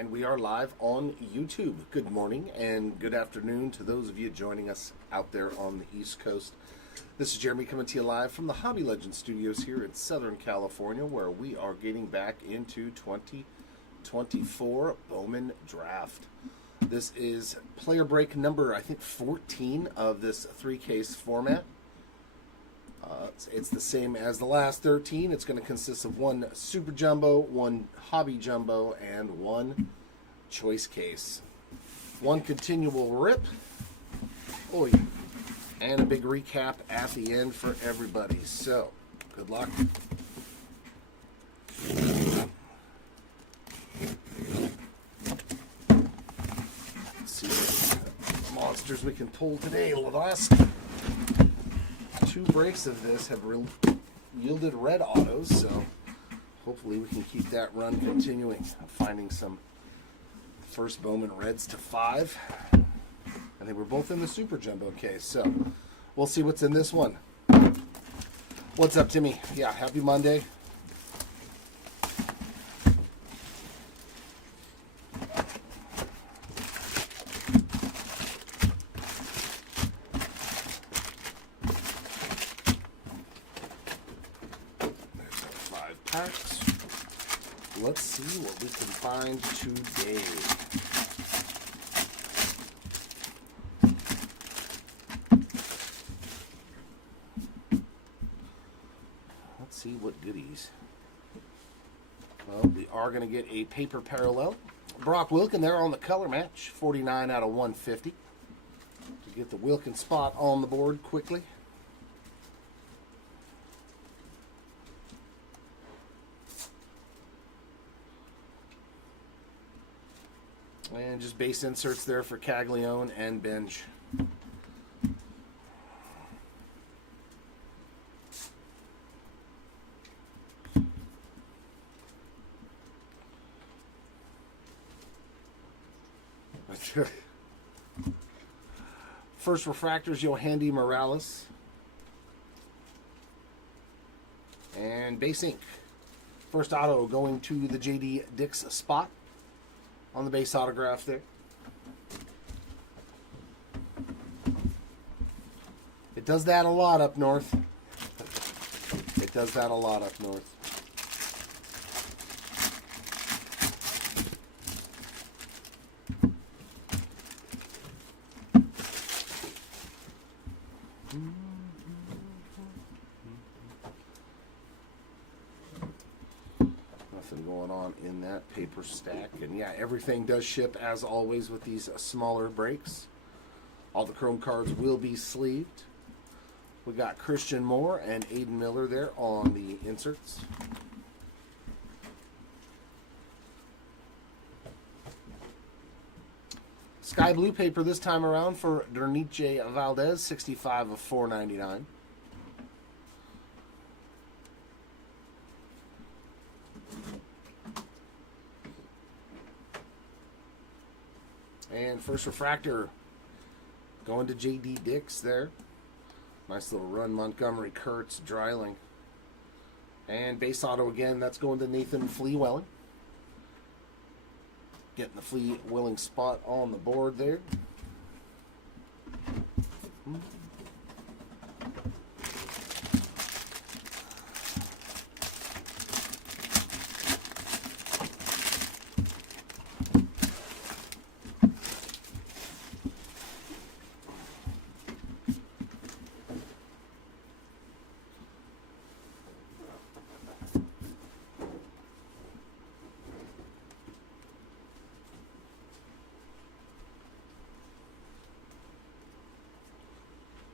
And we are live on YouTube. Good morning and good afternoon to those of you joining us out there on the East Coast. This is Jeremy coming to you live from the Hobby Legends Studios here in Southern California, where we are getting back into 2024 Bowman Draft. This is player break number, I think, 14 of this 3-case format. It's the same as the last 13. It's going to consist of one Super Jumbo, one Hobby Jumbo, and one Choice Case. One continual rip. Oh, yeah. And a big recap at the end for everybody. So, good luck. Let's see what monsters we can pull today. The last 2 breaks of this have yielded red autos, so hopefully we can keep that run continuing. Finding some first Bowman reds to 5. I think we're both in the Super Jumbo case, so we'll see what's in this one. What's up, Timmy? Yeah, happy Monday. There's our 5 packs. Let's see what we can find today. See what goodies. Well, we are going to get a paper parallel. Brock Wilken there on the color match, 49 out of 150. To get the Wilken spot on the board quickly. And just base inserts there for Caglione and Benj. First refractors, Yohandy Morales. And base ink. First auto going to the J.D. Dix spot on the base autograph there. It does that a lot up north. It does that a lot up north. Nothing going on in that paper stack. And yeah, everything does ship as always with these smaller breaks. All the chrome cards will be sleeved. We got Christian Moore and Aiden Miller there on the inserts. Sky blue paper this time around for Derniche Valdez, 65 of 499. And first refractor going to J.D. Dix there. Nice little run, Montgomery Kurtz, Dreiling. And base auto again, that's going to Nathan Fleewelling. Getting the Fleewelling spot on the board there.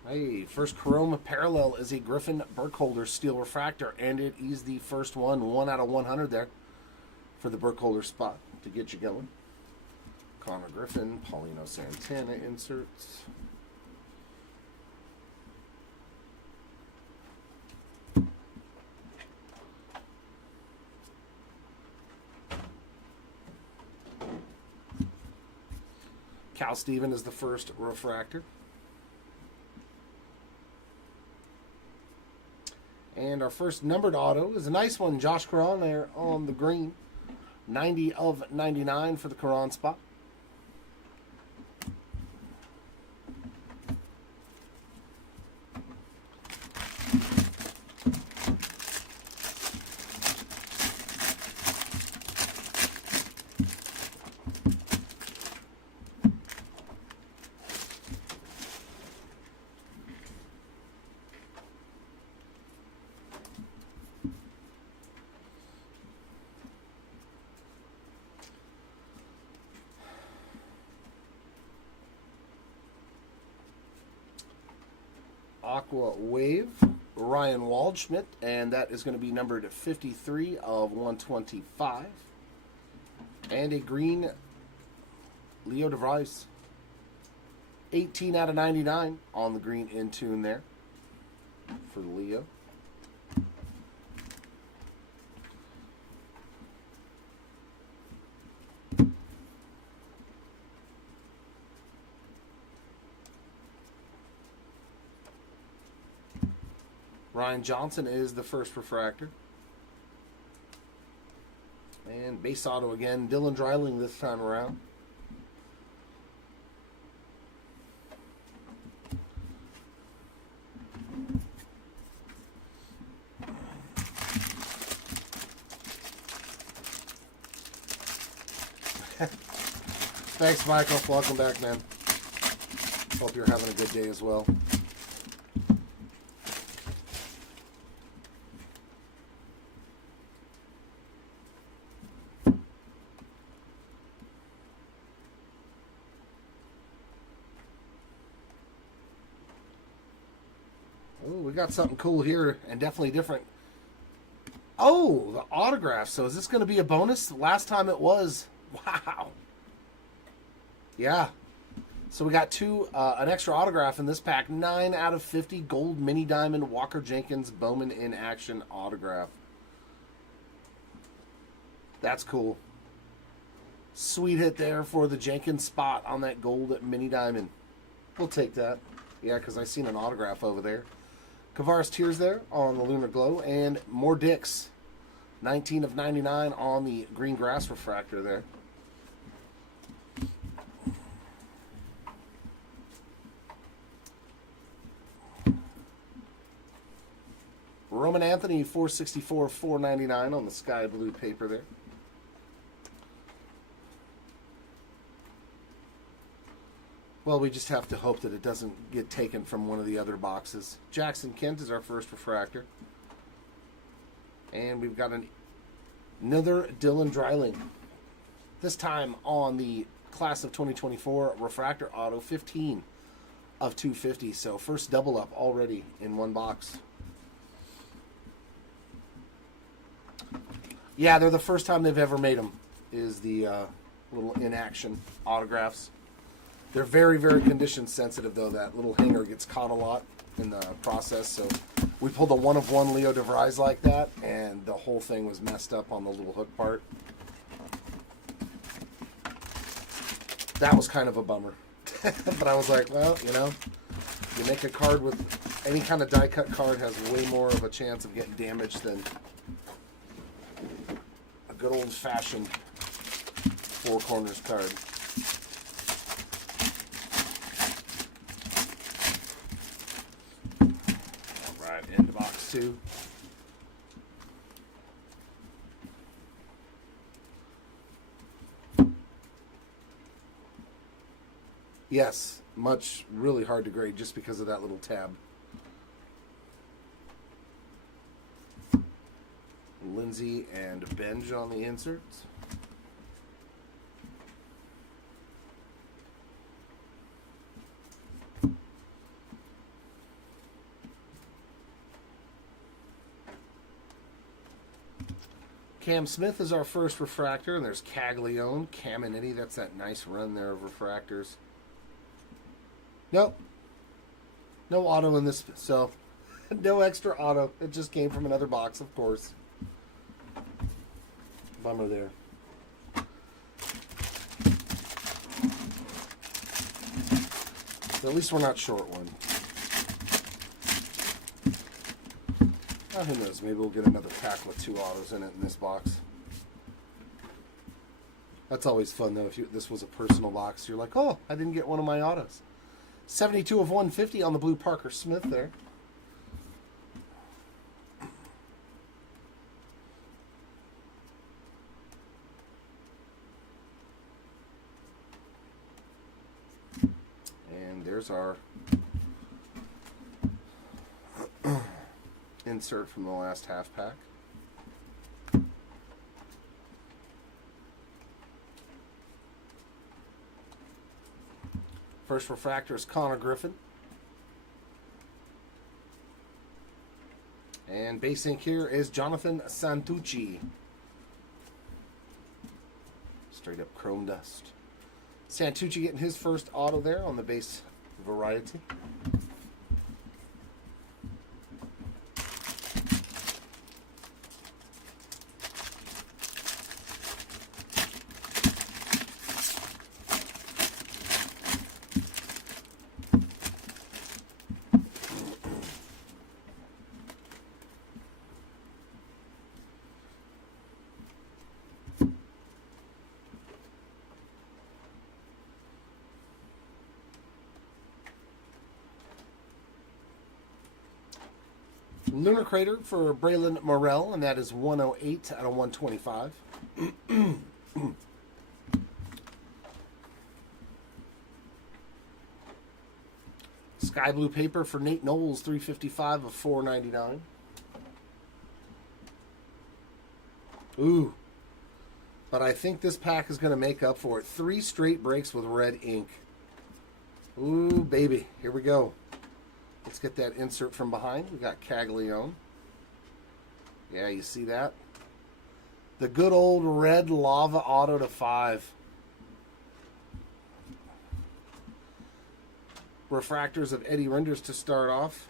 Hey, first Chrome parallel is a Griffin Burkholder steel refractor, and it is the first one, 1 out of 100 there for the Burkholder spot to get you going. Connor Griffin, Paulino Santana inserts. Cal Steven is the first refractor. And our first numbered auto is a nice one. Josh Cron there on the green 90 of 99 for the Quran spot. Aqua Wave, Ryan Waldschmidt, and that is going to be numbered 53 of 125. And a green Leo DeVries, 18 out of 99 on the green in tune there for Leo. Ryan Johnson is the first refractor. And base auto again, Dylan Dreiling this time around. Thanks, Michael. Welcome back, man. Hope you're having a good day as well. We got something cool here and definitely different. Oh, the autograph. So is this going to be a bonus? Last time it was. Wow. Yeah. So we got an extra autograph in this pack. 9 out of 50 gold mini diamond Walker Jenkins Bowman in action autograph. That's cool. Sweet hit there for the Jenkins spot on that gold mini diamond. We'll take that. Yeah, because I seen an autograph over there. Kavaris Tears there on the Lunar Glow, and more Dicks. 19 of 99 on the green grass refractor there. Roman Anthony, 464, 499 on the sky blue paper there. Well, we just have to hope that it doesn't get taken from one of the other boxes. Jackson Kent is our first refractor. And we've got another Dylan Dreiling. This time on the class of 2024 refractor auto, 15 of 250. So first double up already in one box. Yeah, they're the first time they've ever made them, is the little in-action autographs. They're very, very condition sensitive, though. That little hanger gets caught a lot in the process. So we pulled a one-of-one Leo DeVries like that, and the whole thing was messed up on the little hook part. That was kind of a bummer. But I was like, well, you know, you make a card with any kind of die-cut card has way more of a chance of getting damaged than a good old-fashioned four corners card. Into box 2. Yes, really hard to grade just because of that little tab. Lindsay and Benj on the inserts. Cam Smith is our first refractor, and there's Caglione, Caminiti. That's that nice run there of refractors. Nope. No auto in this, so no extra auto. It just came from another box, of course. Bummer there. So at least we're not short one. Who knows? Maybe we'll get another pack with 2 autos in it in this box. That's always fun, though. If this was a personal box, you're like, oh, I didn't get one of my autos. 72 of 150 on the blue Parker Smith there. And there's our insert from the last half pack. First refractor is Connor Griffin. And base ink here is Jonathan Santucci. Straight up chrome dust. Santucci getting his first auto there on the base variety. Lunar Crater for Braylon Morrell, and that is 108 out of 125. Sky Blue Paper for Nate Knowles, 355 of 499. Ooh. But I think this pack is going to make up for it. 3 straight breaks with red ink. Ooh, baby. Here we go. Let's get that insert from behind. We got Caglione. Yeah, you see that? The good old red lava auto to 5. Refractors of Eddie Renders to start off.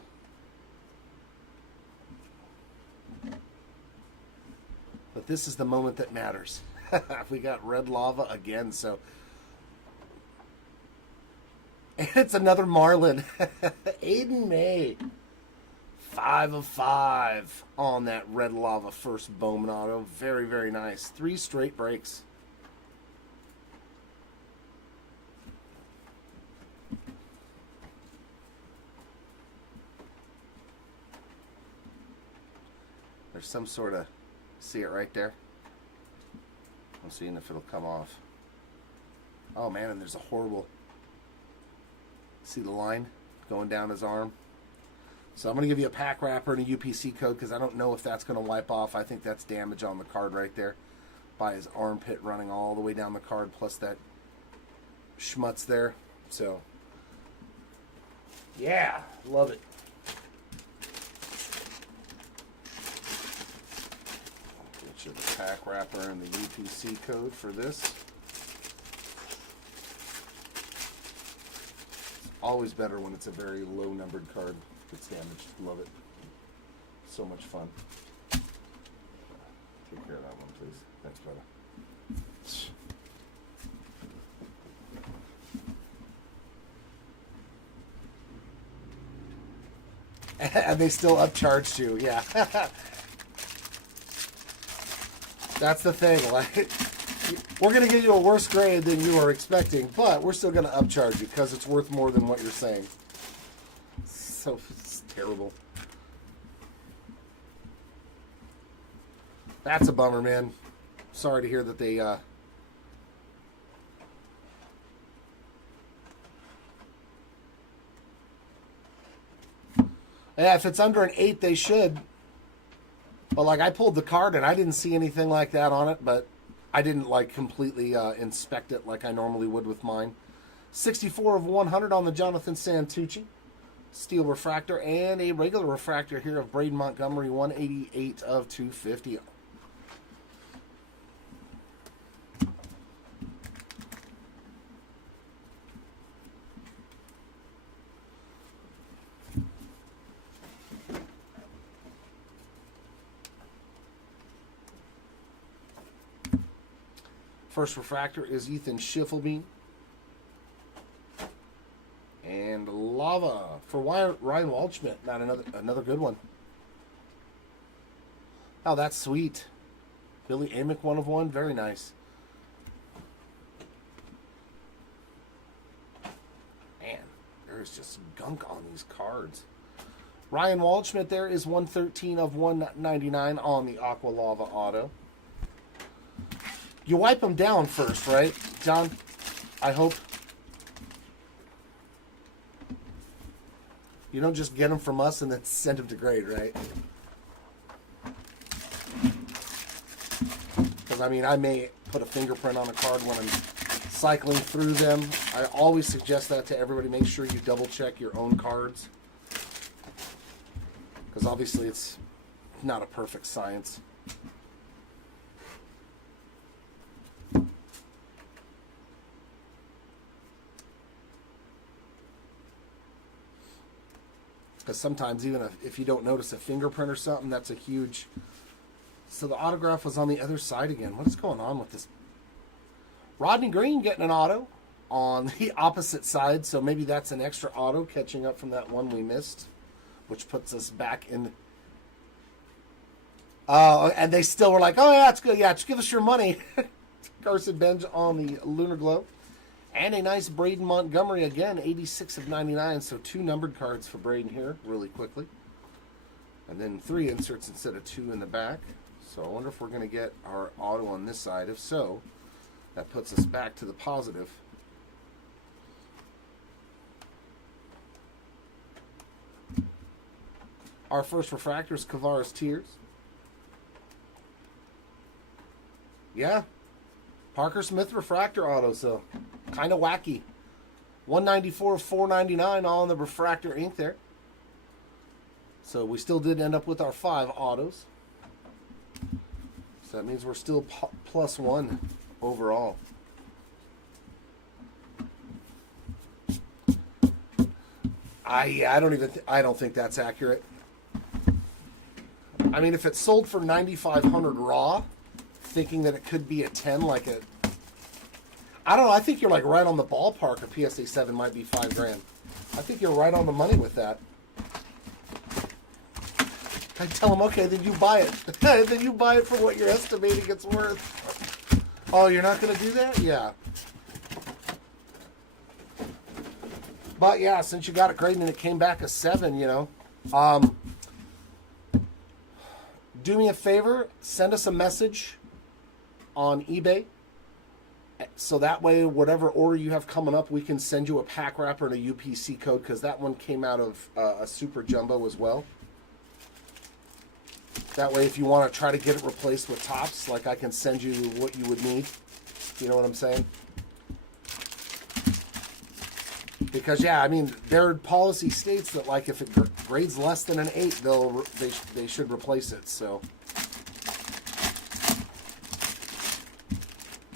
But this is the moment that matters. We got red lava again, so... And it's another Marlin. Aiden May. 5 of 5 on that red lava first Bowman auto. Very, very nice. 3 straight breaks. There's some sort of... See it right there? I'm seeing if it'll come off. Oh man, and there's a horrible... See the line going down his arm? So I'm going to give you a pack wrapper and a UPC code because I don't know if that's going to wipe off. I think that's damage on the card right there by his armpit running all the way down the card plus that schmutz there. So, yeah, love it. I'll get you the pack wrapper and the UPC code for this. Always better when it's a very low numbered card that's damaged. Love it. So much fun. Take care of that one, please. Thanks, brother. And they still upcharged you, yeah. That's the thing, like... We're going to give you a worse grade than you are expecting, but we're still going to upcharge you because it's worth more than what you're saying. So it's terrible. That's a bummer, man. Sorry to hear that they... Yeah, if it's under an 8, they should. But, like, I pulled the card and I didn't see anything like that on it, but... I didn't like completely inspect it like I normally would with mine. 64 of 100 on the Jonathan Santucci. Steel refractor and a regular refractor here of Braden Montgomery. 188 of 250. First refractor is Ethan Schiffelbein. And Lava for Ryan Waldschmidt. Not another good one. Oh, that's sweet. Billy Amick, 1 of 1. Very nice. is just gunk on these cards. Ryan Waldschmidt there is 113 of 199 on the Aqua Lava auto. You wipe them down first, right, John? I hope. You don't just get them from us and then send them to grade, right? Because, I mean, I may put a fingerprint on a card when I'm cycling through them. I always suggest that to everybody. Make sure you double check your own cards. Because obviously it's not a perfect science. Because sometimes even if you don't notice a fingerprint or something, that's a huge... So the autograph was on the other side again. What is going on with this? Rodney Green getting an auto on the opposite side. So maybe that's an extra auto catching up from that one we missed, which puts us back in. And they still were like, oh, yeah, it's good. Yeah, just give us your money. Carson Benj on the Lunar Glow. And a nice Braden Montgomery again, 86 of 99. So 2 numbered cards for Braden here really quickly. And then 3 inserts instead of 2 in the back. So I wonder if we're going to get our auto on this side. If so, that puts us back to the positive. Our first refractor is Kavaris Tears. Yeah. Parker Smith refractor auto, so kind of wacky. 194 of 499 on the refractor ink there. So we still did end up with our 5 autos. So that means we're still +1 overall. I don't think that's accurate. I mean, if it sold for 9,500 raw, thinking that it could be a 10, like a... I don't know, I think you're like right on the ballpark. A PSA 7 might be $5,000. I think you're right on the money with that. I tell them, okay, then you buy it. Then you buy it for what you're estimating it's worth. Oh, you're not going to do that? Yeah. But yeah, since you got it graded and it came back a 7, you know. Do me a favor, send us a message on eBay. So that way, whatever order you have coming up, we can send you a pack wrapper and a UPC code, because that one came out of a Super Jumbo as well. That way, if you want to try to get it replaced with tops, like I can send you what you would need. You know what I'm saying? Because, yeah, I mean, their policy states that, like, if it grades less than an 8, they should replace it, so.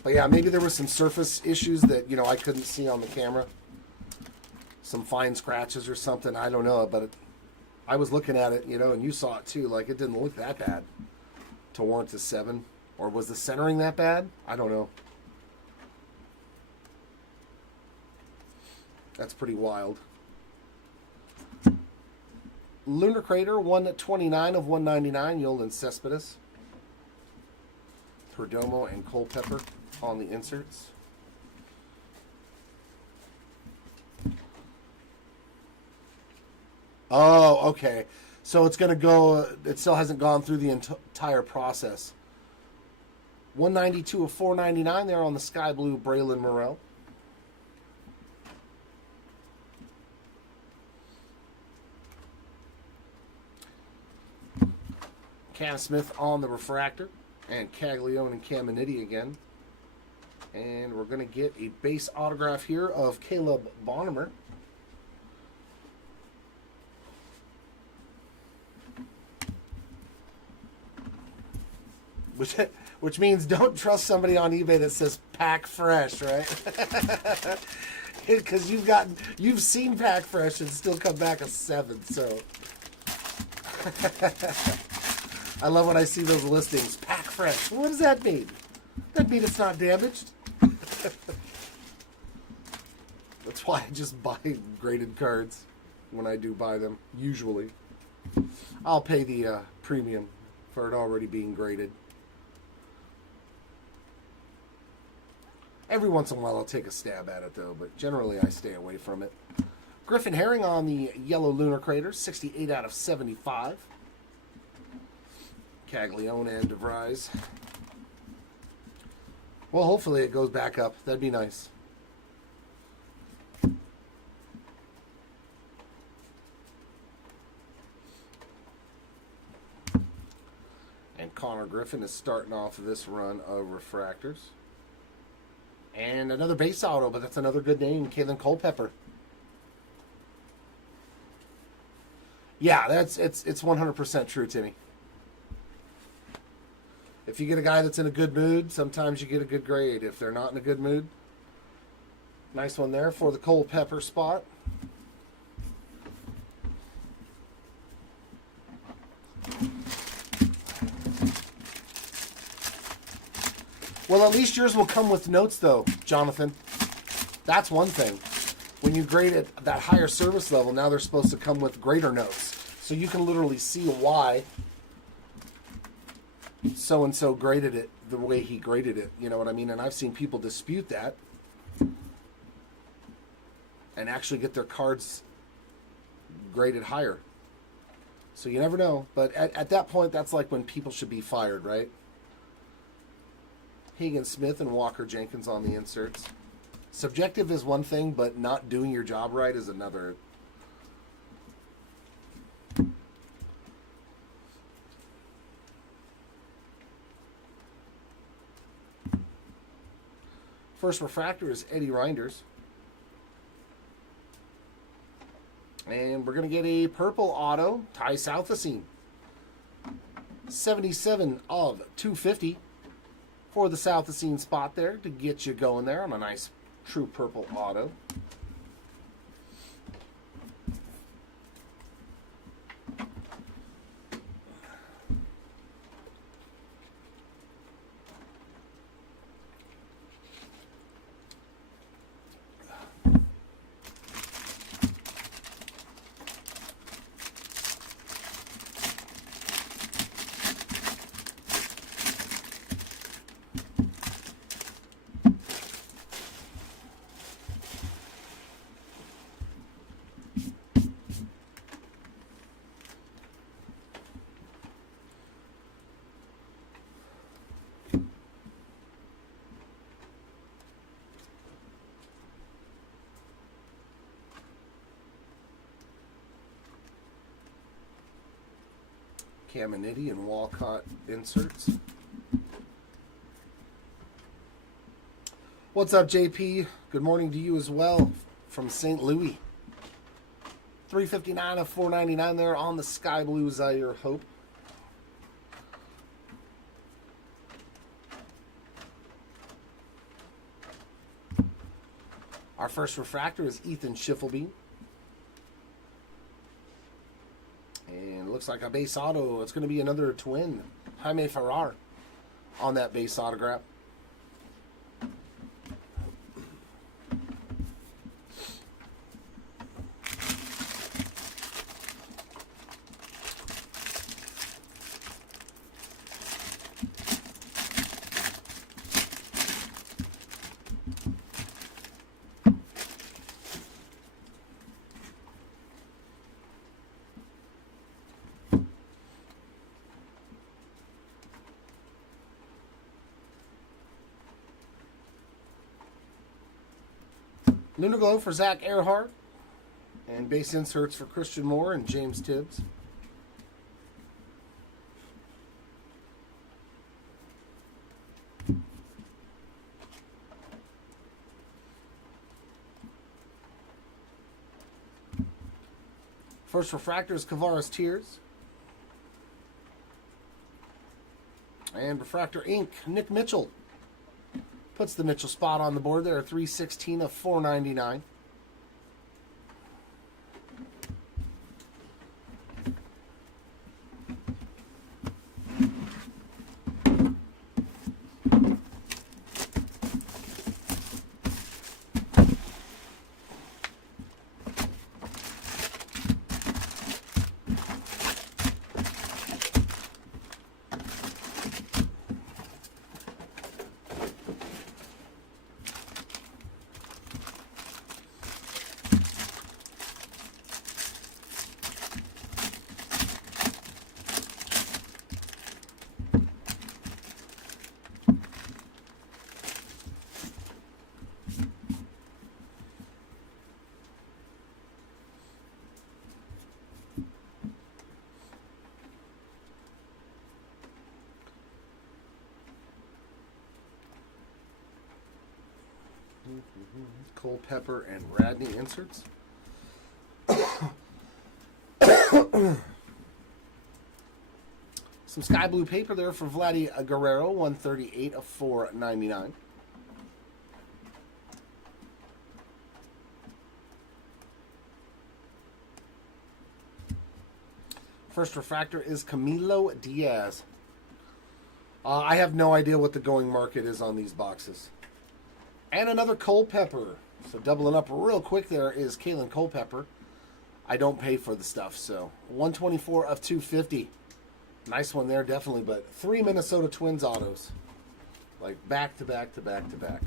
But, yeah, maybe there was some surface issues that, you know, I couldn't see on the camera. Some fine scratches or something, I don't know, but I was looking at it, you know, and you saw it too. Like, it didn't look that bad to warrant a 7. Or was the centering that bad? I don't know. That's pretty wild. Lunar Crater, 129 of 199, Yolan Cespedes. Perdomo and Culpepper on the inserts. Oh, okay. So it's going to go, it still hasn't gone through the entire process. 192 of 499 there on the Sky Blue Braylon Morrell. Cam Smith on the refractor, and Caglione and Caminiti again. And we're going to get a base autograph here of Caleb Bonnemer. Which means don't trust somebody on eBay that says pack fresh, right? Because you've seen pack fresh and still come back a 7, so. I love when I see those listings. Pack fresh. What does that mean? That mean it's not damaged? That's why I just buy graded cards when I do buy them, usually. I'll pay the premium for it already being graded. Every once in a while I'll take a stab at it, though, but generally I stay away from it. Griffin Herring on the yellow lunar crater, 68 out of 75. Caglione and DeVries. Well, hopefully it goes back up. That'd be nice. And Connor Griffin is starting off this run of refractors. And another base auto, but that's another good name, Kalen Culpepper. Yeah, it's 100% true, Timmy. If you get a guy that's in a good mood, sometimes you get a good grade. If they're not in a good mood, nice one there for the Culpepper spot. Well, at least yours will come with notes, though, Jonathan. That's one thing. When you grade it at that higher service level, now they're supposed to come with greater notes. So you can literally see why so-and-so graded it the way he graded it. You know what I mean? And I've seen people dispute that and actually get their cards graded higher. So you never know. But at that point, that's like when people should be fired, right? Hagen Smith and Walker Jenkins on the inserts. Subjective is one thing, but not doing your job right is another. First refractor is Eddie Reinders. And we're going to get a purple auto, Ty Southacene. 77 of 250 for the Southacene spot there to get you going there on a nice true purple auto. Caminiti and Walcott inserts. What's up, JP? Good morning to you as well from St. Louis. 359 of 499 there on the Sky Blue Zaire Hope. Our first refractor is Ethan Schiffelbein. And it looks like a base auto. It's going to be another twin, Jaime Ferrar, on that base autograph. Lunar Glow for Zach Earhart. And base inserts for Christian Moore and James Tibbs. First refractor is Kavaris Tears. And refractor ink, Nick Mitchell. Puts the Mitchell spot on the board there, 316 of 499. Culpepper and Radney inserts. Some sky blue paper there for Vladdy Guerrero, 138 of 499. First refractor is Camilo Diaz. I have no idea what the going market is on these boxes. And another Culpepper. So doubling up real quick there is Kalen Culpepper. I don't pay for the stuff, so 124 of 250. Nice one there, definitely. But 3 Minnesota Twins autos. Like back to back to back to back.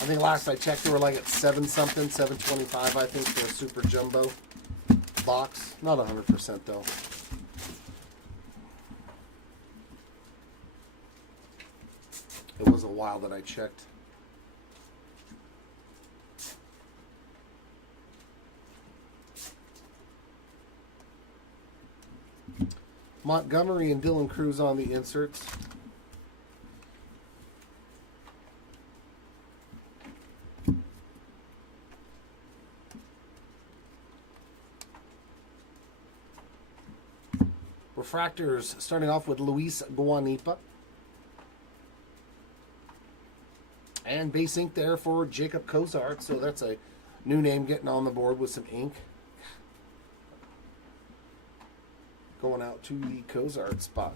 I think last I checked, they were like at 7-something, 725, I think, for a super jumbo box. Not 100% though. It was a while that I checked. Montgomery and Dylan Cruz on the inserts. Refractors starting off with Luis Guanipa. And base ink there for Jacob Cozart. So that's a new name getting on the board with some ink. Going out to the Cozart spot.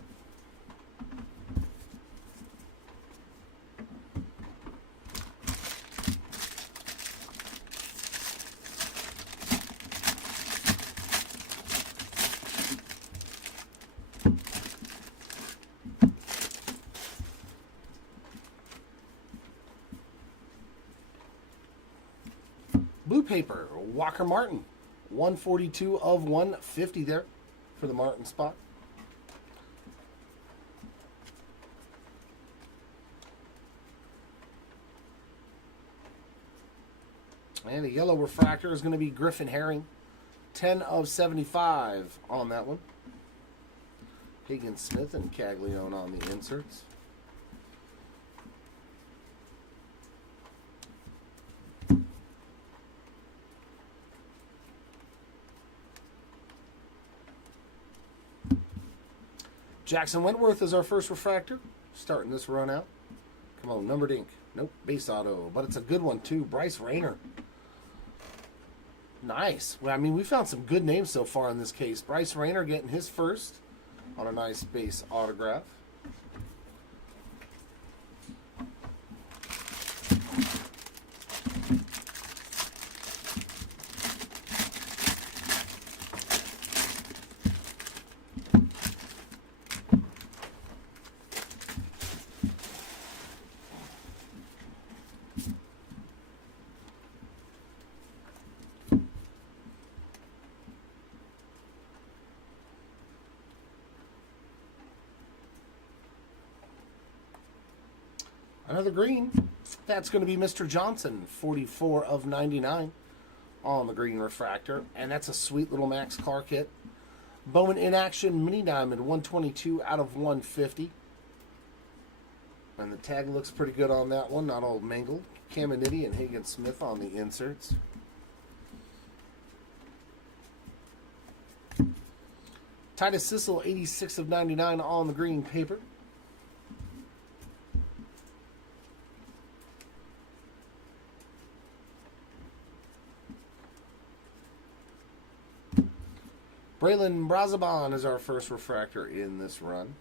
Blue paper, Walker Martin. 142 of 150 there for the Martin spot. And a yellow refractor is going to be Griffin Herring. 10 of 75 on that one. Higgins Smith and Caglione on the inserts. Jackson Wentworth is our first refractor. Starting this run out. Come on, numbered ink. Nope, base auto. But it's a good one, too. Bryce Rayner. Nice. Well, I mean, we found some good names so far in this case. Bryce Rayner getting his first on a nice base autograph. Another green. That's going to be Mr. Johnson, 44 of 99 on the green refractor. And that's a sweet little Max Clark hit. Bowman in action, mini diamond, 122 out of 150. And the tag looks pretty good on that one, not all mangled. Caminiti and Higgins Smith on the inserts. Titus Sissel, 86 of 99 on the green paper. Braylon Brazaban is our first refractor in this run.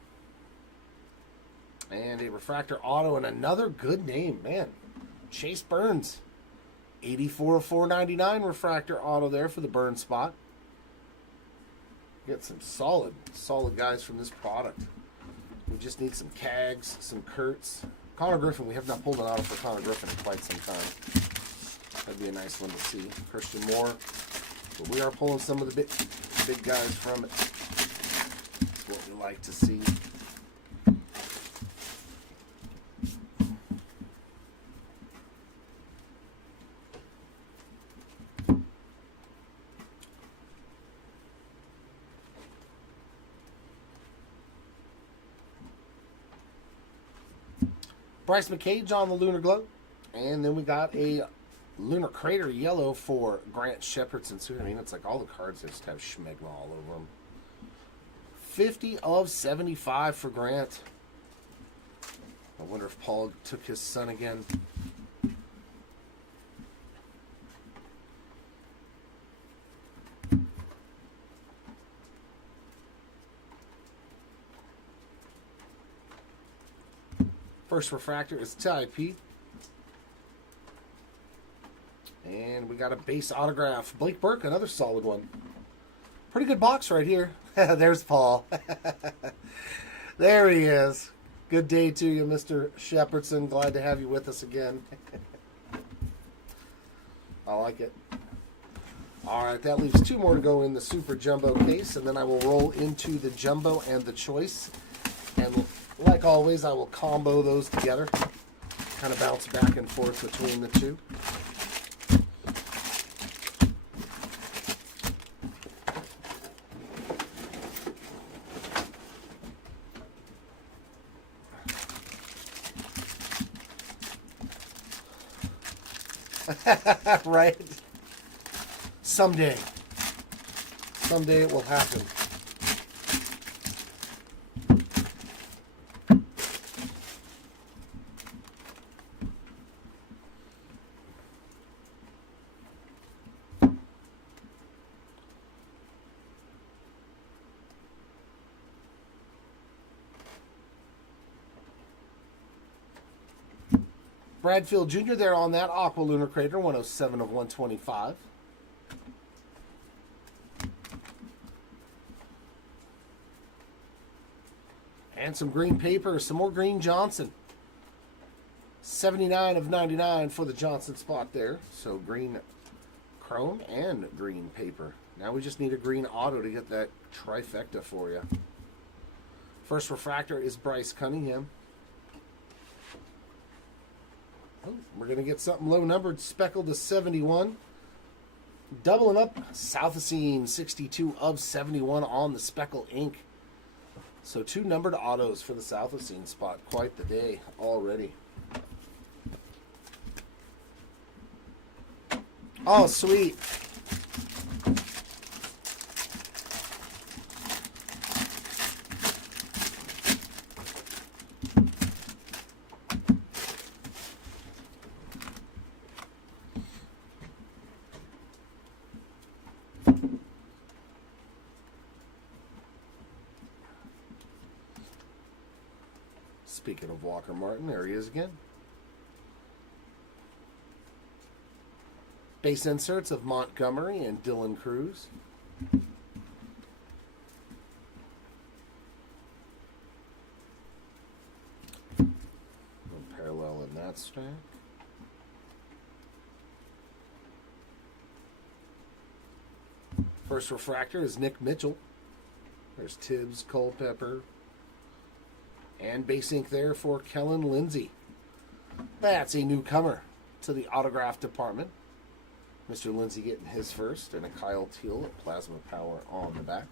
And a refractor auto and another good name, man. Chase Burns. 84 of 499 refractor auto there for the Burns spot. Get some solid guys from this product. We just need some Cags, some Kurtz. Connor Griffin, we have not pulled an auto for Connor Griffin in quite some time. That'd be a nice one to see. Christian Moore. But we are pulling some of the big guys from it. That's what we like to see. Bryce McCage on the Lunar Glow. And then we got a Lunar Crater yellow for Grant Shepherdson. So, I mean, it's like all the cards just have schmegma all over them. 50 of 75 for Grant. I wonder if Paul took his son again. First refractor is Ty P. And we got a base autograph. Blake Burke, another solid one. Pretty good box right here. There's Paul. There he is. Good day to you, Mr. Shepherdson. Glad to have you with us again. I like it. All right, that leaves 2 more to go in the Super Jumbo case, and then I will roll into the Jumbo and the Choice. And like always, I will combo those together. Kind of bounce back and forth between the two. Right? Someday. Someday it will happen. Bradfield Jr. there on that Aqua Lunar Crater, 107 of 125. And some green paper, some more Green Johnson. 79 of 99 for the Johnson spot there. So green chrome and green paper. Now we just need a green auto to get that trifecta for you. First refractor is Bryce Cunningham. Oh, we're going to get something low-numbered, speckled to 71. Doubling up, Southacene, 62 of 71 on the speckle ink. So 2 numbered autos for the Southacene spot. Quite the day already. Oh, sweet. Speaking of Walker Martin, there he is again. Base inserts of Montgomery and Dylan Cruz. Parallel in that stack. First refractor is Nick Mitchell. There's Tibbs, Culpepper. And base ink there for Kellen Lindsay. That's a newcomer to the autograph department. Mr. Lindsay getting his first, and a Kyle Teal at Plasma Power on the back.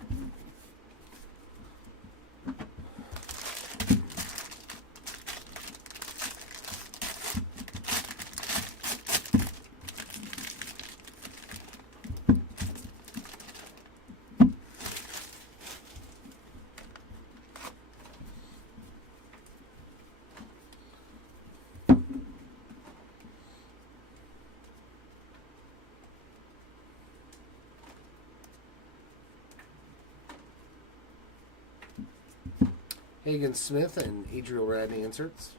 Hagen Smith and Adriel Radney inserts.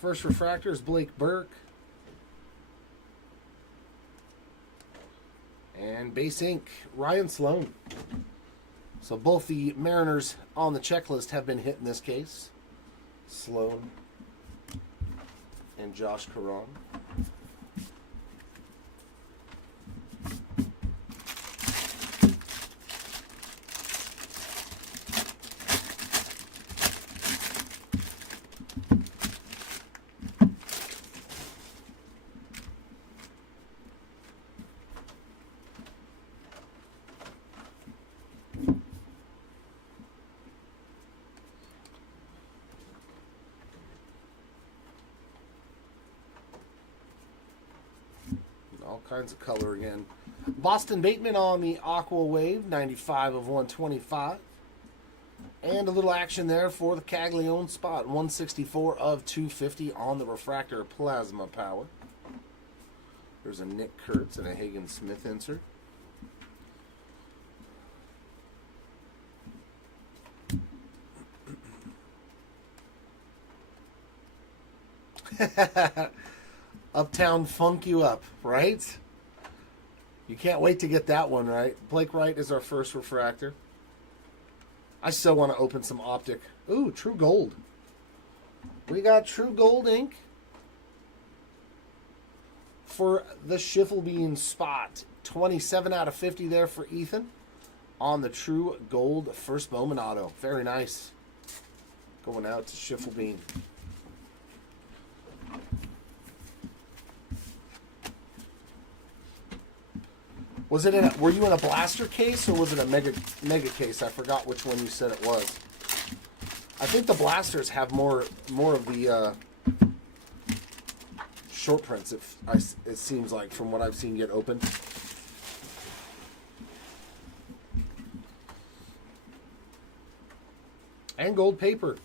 First refractor is Blake Burke. And base ink, Ryan Sloan. So both the Mariners on the checklist have been hit in this case. Sloan and Josh Caron. kinds of color again. Boston Bateman on the Aqua Wave, 95 of 125. And a little action there for the Caglione spot, 164 of 250 on the Refractor Plasma Power. There's a Nick Kurtz and a Hagen Smith insert. Uptown Funk You Up, right? You can't wait to get that one, right? Blake Wright is our first refractor. I still want to open some Optic. Ooh, True Gold. We got True Gold ink for the Schiffelbein spot. 27 out of 50 there for Ethan on the True Gold first Bowman auto. Very nice. Going out to Schiffelbein. Was it were you in a blaster case or was it a mega case? I forgot which one you said it was. I think the blasters have more of the short prints. It seems like from what I've seen get opened. And gold paper.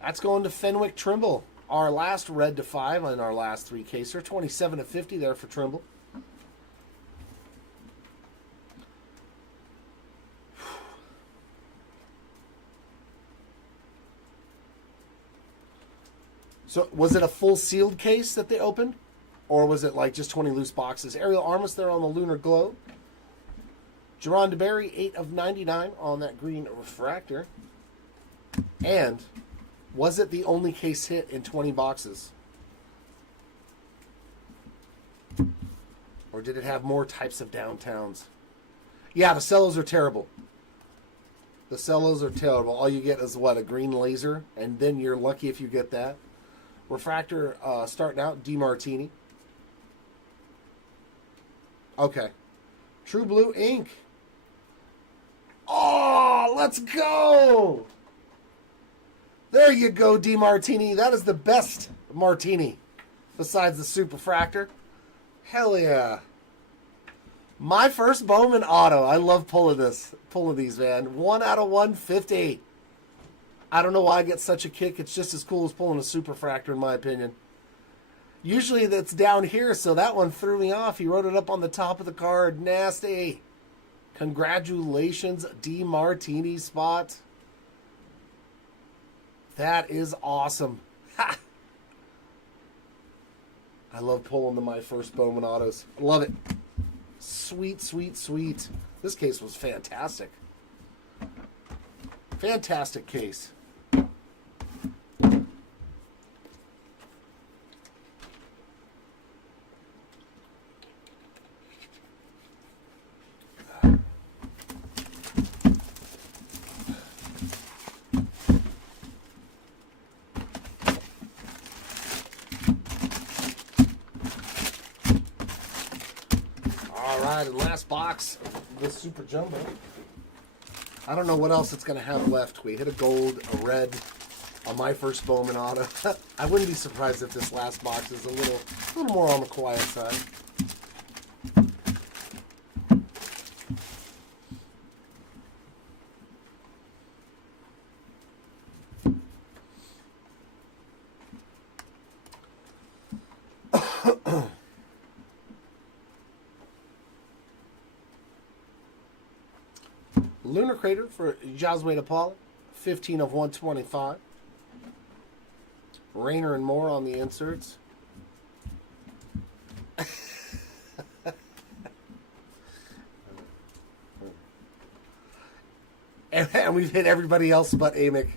That's going to Fenwick Trimble. Our last red to 5 on our last 3 caser. 27 to 50 there for Trimble. So was it a full sealed case that they opened? Or was it like just 20 loose boxes? Ariel Armas there on the Lunar Globe. Jerron DeBerry, 8 of 99 on that green refractor. And was it the only case hit in 20 boxes? Or did it have more types of downtowns? Yeah, the cellos are terrible. The cellos are terrible. All you get is what, a green laser? And then you're lucky if you get that. Refractor starting out, DeMartini. Okay. True Blue ink. Oh, let's go! There you go, DeMartini. That is the best martini besides the Superfractor. Hell yeah. My first Bowman auto. I love pulling these, man. 1 out of 150. I don't know why I get such a kick. It's just as cool as pulling a Superfractor, in my opinion. Usually that's down here, so that one threw me off. He wrote it up on the top of the card. Nasty. Congratulations, DeMartini spot. That is awesome. Ha! I love pulling my first Bowman autos. Love it. Sweet, sweet, sweet. This case was fantastic. Fantastic case. And last box of the Super Jumbo. I don't know what else it's going to have left. We hit a gold, a red on my first Bowman auto. I wouldn't be surprised if this last box is a little more on the quiet side. Lunar Crater for Josue DePaula, 15 of 125. Rayner and Moore on the inserts. and we've hit everybody else but Amick.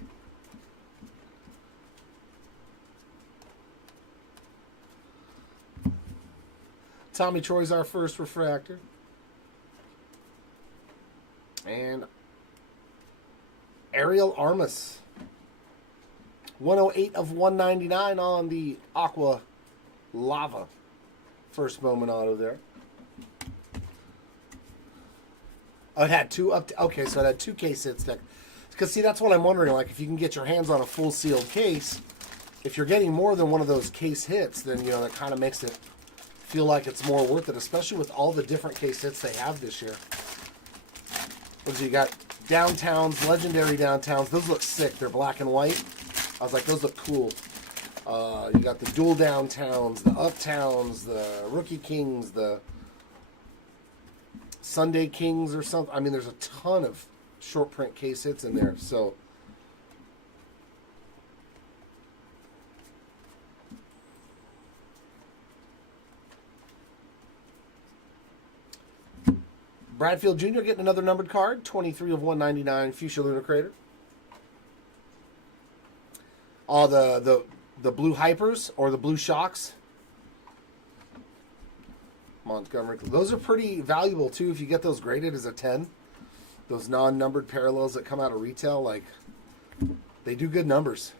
Tommy Troy's our first refractor. And Ariel Armas. 108 of 199 on the Aqua Lava. First Bowman auto there. Oh, it had two up. Okay, so it had 2 case hits. Because, see, that's what I'm wondering. Like, if you can get your hands on a full sealed case, if you're getting more than one of those case hits, then, you know, that kind of makes it feel like it's more worth it, especially with all the different case hits they have this year. You got downtowns, legendary downtowns. Those look sick. They're black and white. I was like, those look cool. You got the dual downtowns, the uptowns, the rookie kings, the Sunday kings or something. I mean, there's a ton of short print case hits in there. So Bradfield Jr. getting another numbered card, 23 of 199, Fuchsia Lunar Crater. All the blue hypers or the blue shocks. Montgomery. Those are pretty valuable too if you get those graded as a 10. Those non-numbered parallels that come out of retail, like, they do good numbers.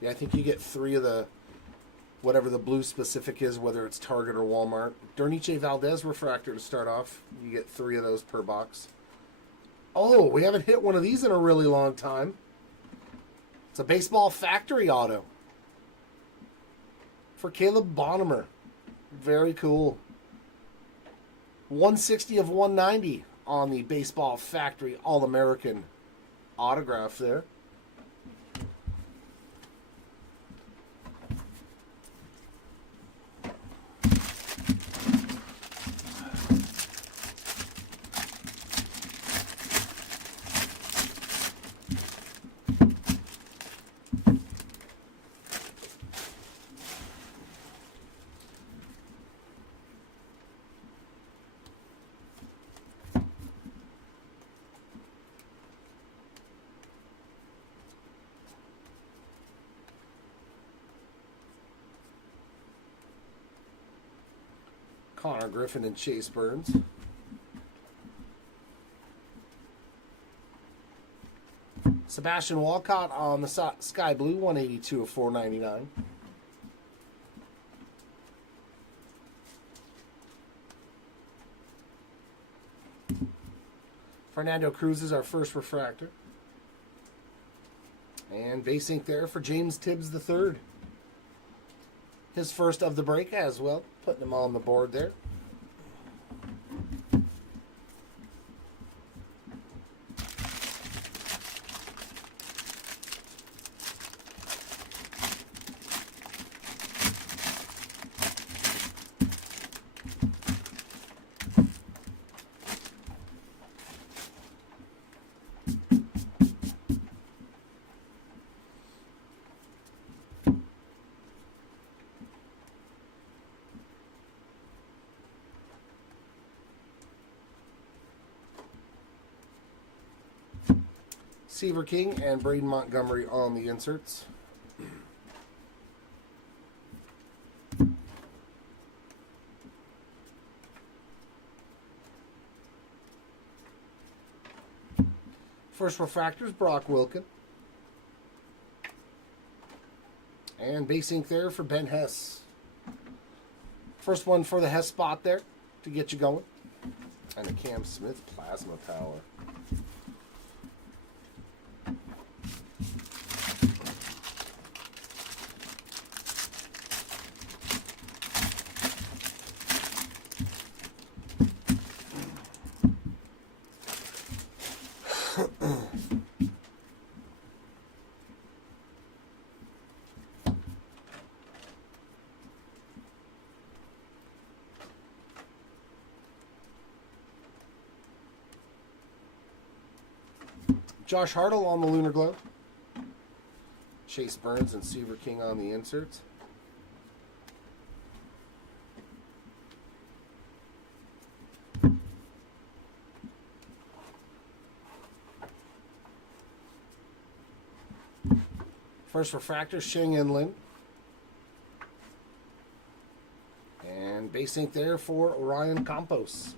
Yeah, I think you get 3 of the whatever the blue specific is, whether it's Target or Walmart. Derniche Valdez refractor to start off. You get 3 of those per box. Oh, we haven't hit one of these in a really long time. It's a baseball factory auto for Caleb Bonnemer. Very cool. 160 of 190 on the baseball factory All-American autograph there. Connor Griffin and Chase Burns. Sebastian Walcott on the Sky Blue, 182 of 499. Fernando Cruz is our first refractor. And base ink there for James Tibbs III. His first of the break as well. Putting him on the board there. Seaver King and Braden Montgomery on the inserts. First refractors, Brock Wilkin. And base ink there for Ben Hess. First one for the Hess spot there to get you going. And a Cam Smith plasma power. Josh Hartle on the Lunar Glow. Chase Burns and Seaver King on the inserts. First refractor, Shing and Lin. And base ink there for Orion Campos.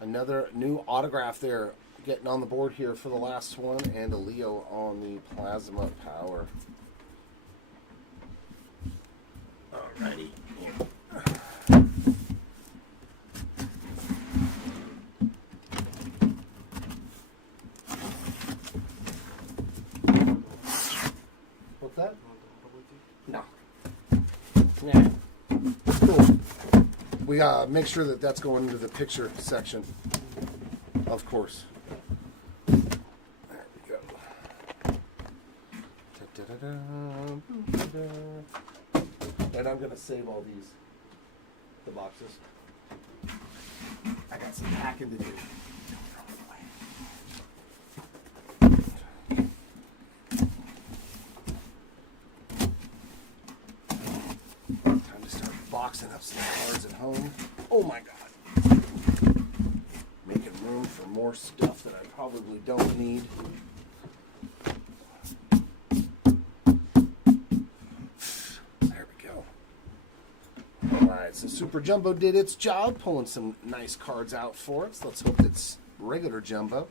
Another new autograph there. Getting on the board here for the last one, and a Leo on the plasma power. Alrighty. We'll What's that? No. Yeah. Cool. We gotta make sure that that's going into the picture section. Of course. There we go. And I'm gonna save all these, the boxes. I got some packing to do. Time to start boxing up some cards at home. Oh my God. Making room for more stuff that I probably don't need. There we go. Alright, so Super Jumbo did its job, pulling some nice cards out for us. Let's hope it's regular Jumbo.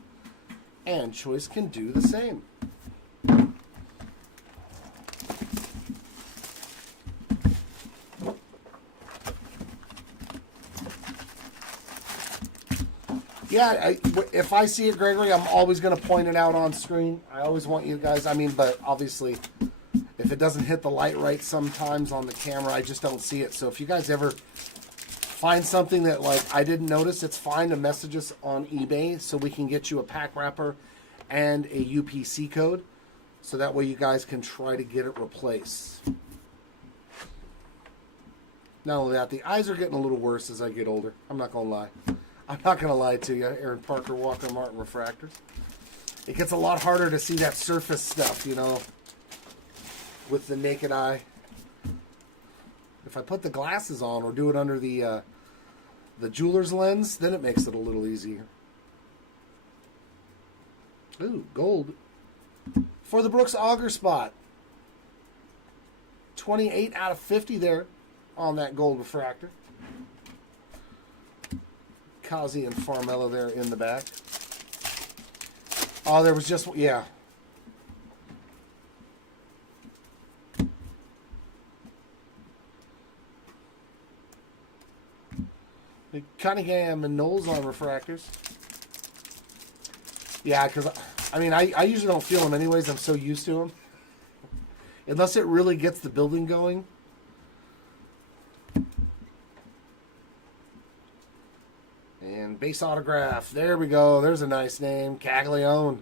And Choice can do the same. Yeah, if I see it, Gregory, I'm always going to point it out on screen. I always want you guys, but obviously, if it doesn't hit the light right sometimes on the camera, I just don't see it. So if you guys ever find something that, I didn't notice, it's fine to message us on eBay so we can get you a pack wrapper and a UPC code. So that way you guys can try to get it replaced. Not only that, the eyes are getting a little worse as I get older. I'm not going to lie. I'm not going to lie to you, Aaron Parker, Walker Martin Refractors. It gets a lot harder to see that surface stuff, with the naked eye. If I put the glasses on or do it under the jeweler's lens, then it makes it a little easier. Ooh, gold. For the Brooks Auger spot. 28 out of 50 there on that gold refractor. Kazi and Farmella there in the back. Oh, there was just, yeah. Cunningham and Knowles on refractors. Yeah, because, I usually don't feel them anyways. I'm so used to them. Unless it really gets the building going. And base autograph. There we go. There's a nice name. Caglione.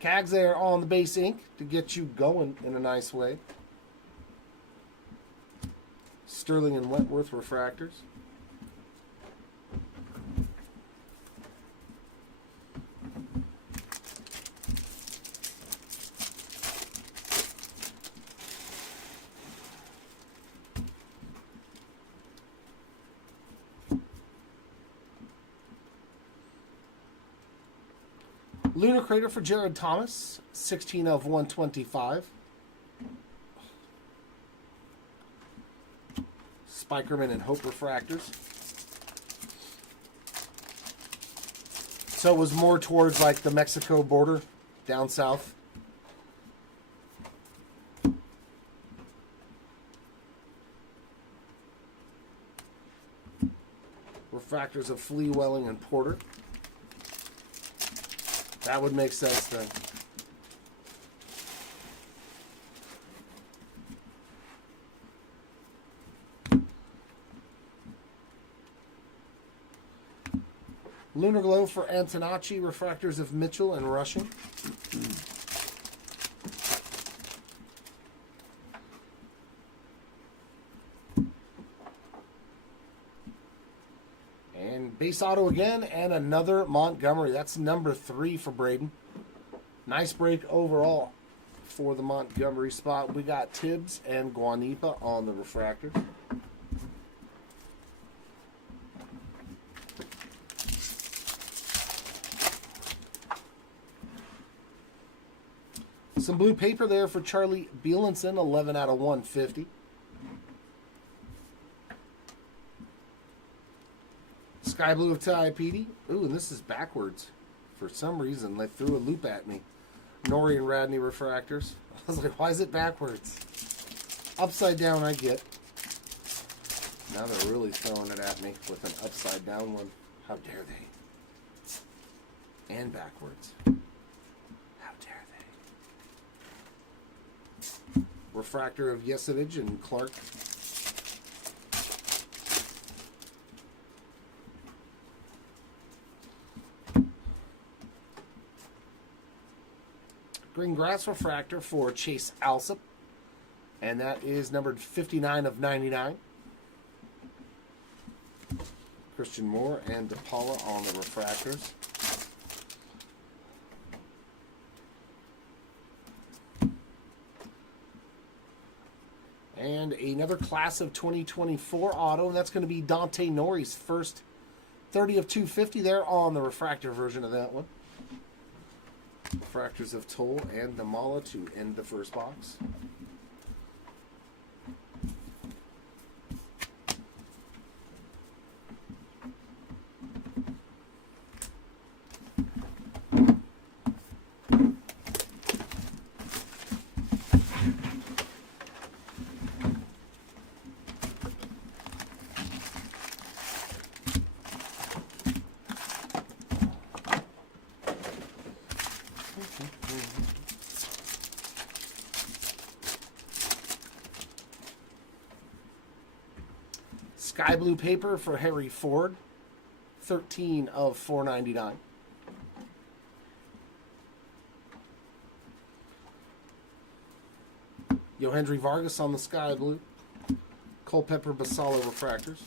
Cags there on the base ink to get you going in a nice way. Sterling and Wentworth refractors. Lunar Crater for Jared Thomas, 16 of 125. Spikerman and Hope refractors. So it was more towards the Mexico border down south. Refractors of Flea, Welling, and Porter. That would make sense then. Lunar Glow for Antonacci, refractors of Mitchell and Rushing. And base auto again, and another Montgomery. That's number 3 for Braden. Nice break overall for the Montgomery spot. We got Tibbs and Guanipa on the refractor. Some blue paper there for Charlie Bielenson, 11 out of 150. Sky Blue of Ty Petey. Ooh, and this is backwards. For some reason, they threw a loop at me. Nori and Radney refractors. I was like, why is it backwards? Upside down, I get. Now they're really throwing it at me with an upside down one. How dare they? and backwards. How dare they? Refractor of Yesevich and Clark. Green Grass Refractor for Chase Alsop. And that is numbered 59 of 99. Christian Moore and DePaula on the refractors. And another class of 2024 auto, and that's going to be Dante Norrie's first 30 of 250 there on the refractor version of that one. Refractors of Toll and Namala to end the first box. Sky blue paper for Harry Ford, 13 of 499. Yohendry Vargas on the sky blue. Culpepper Basalo refractors.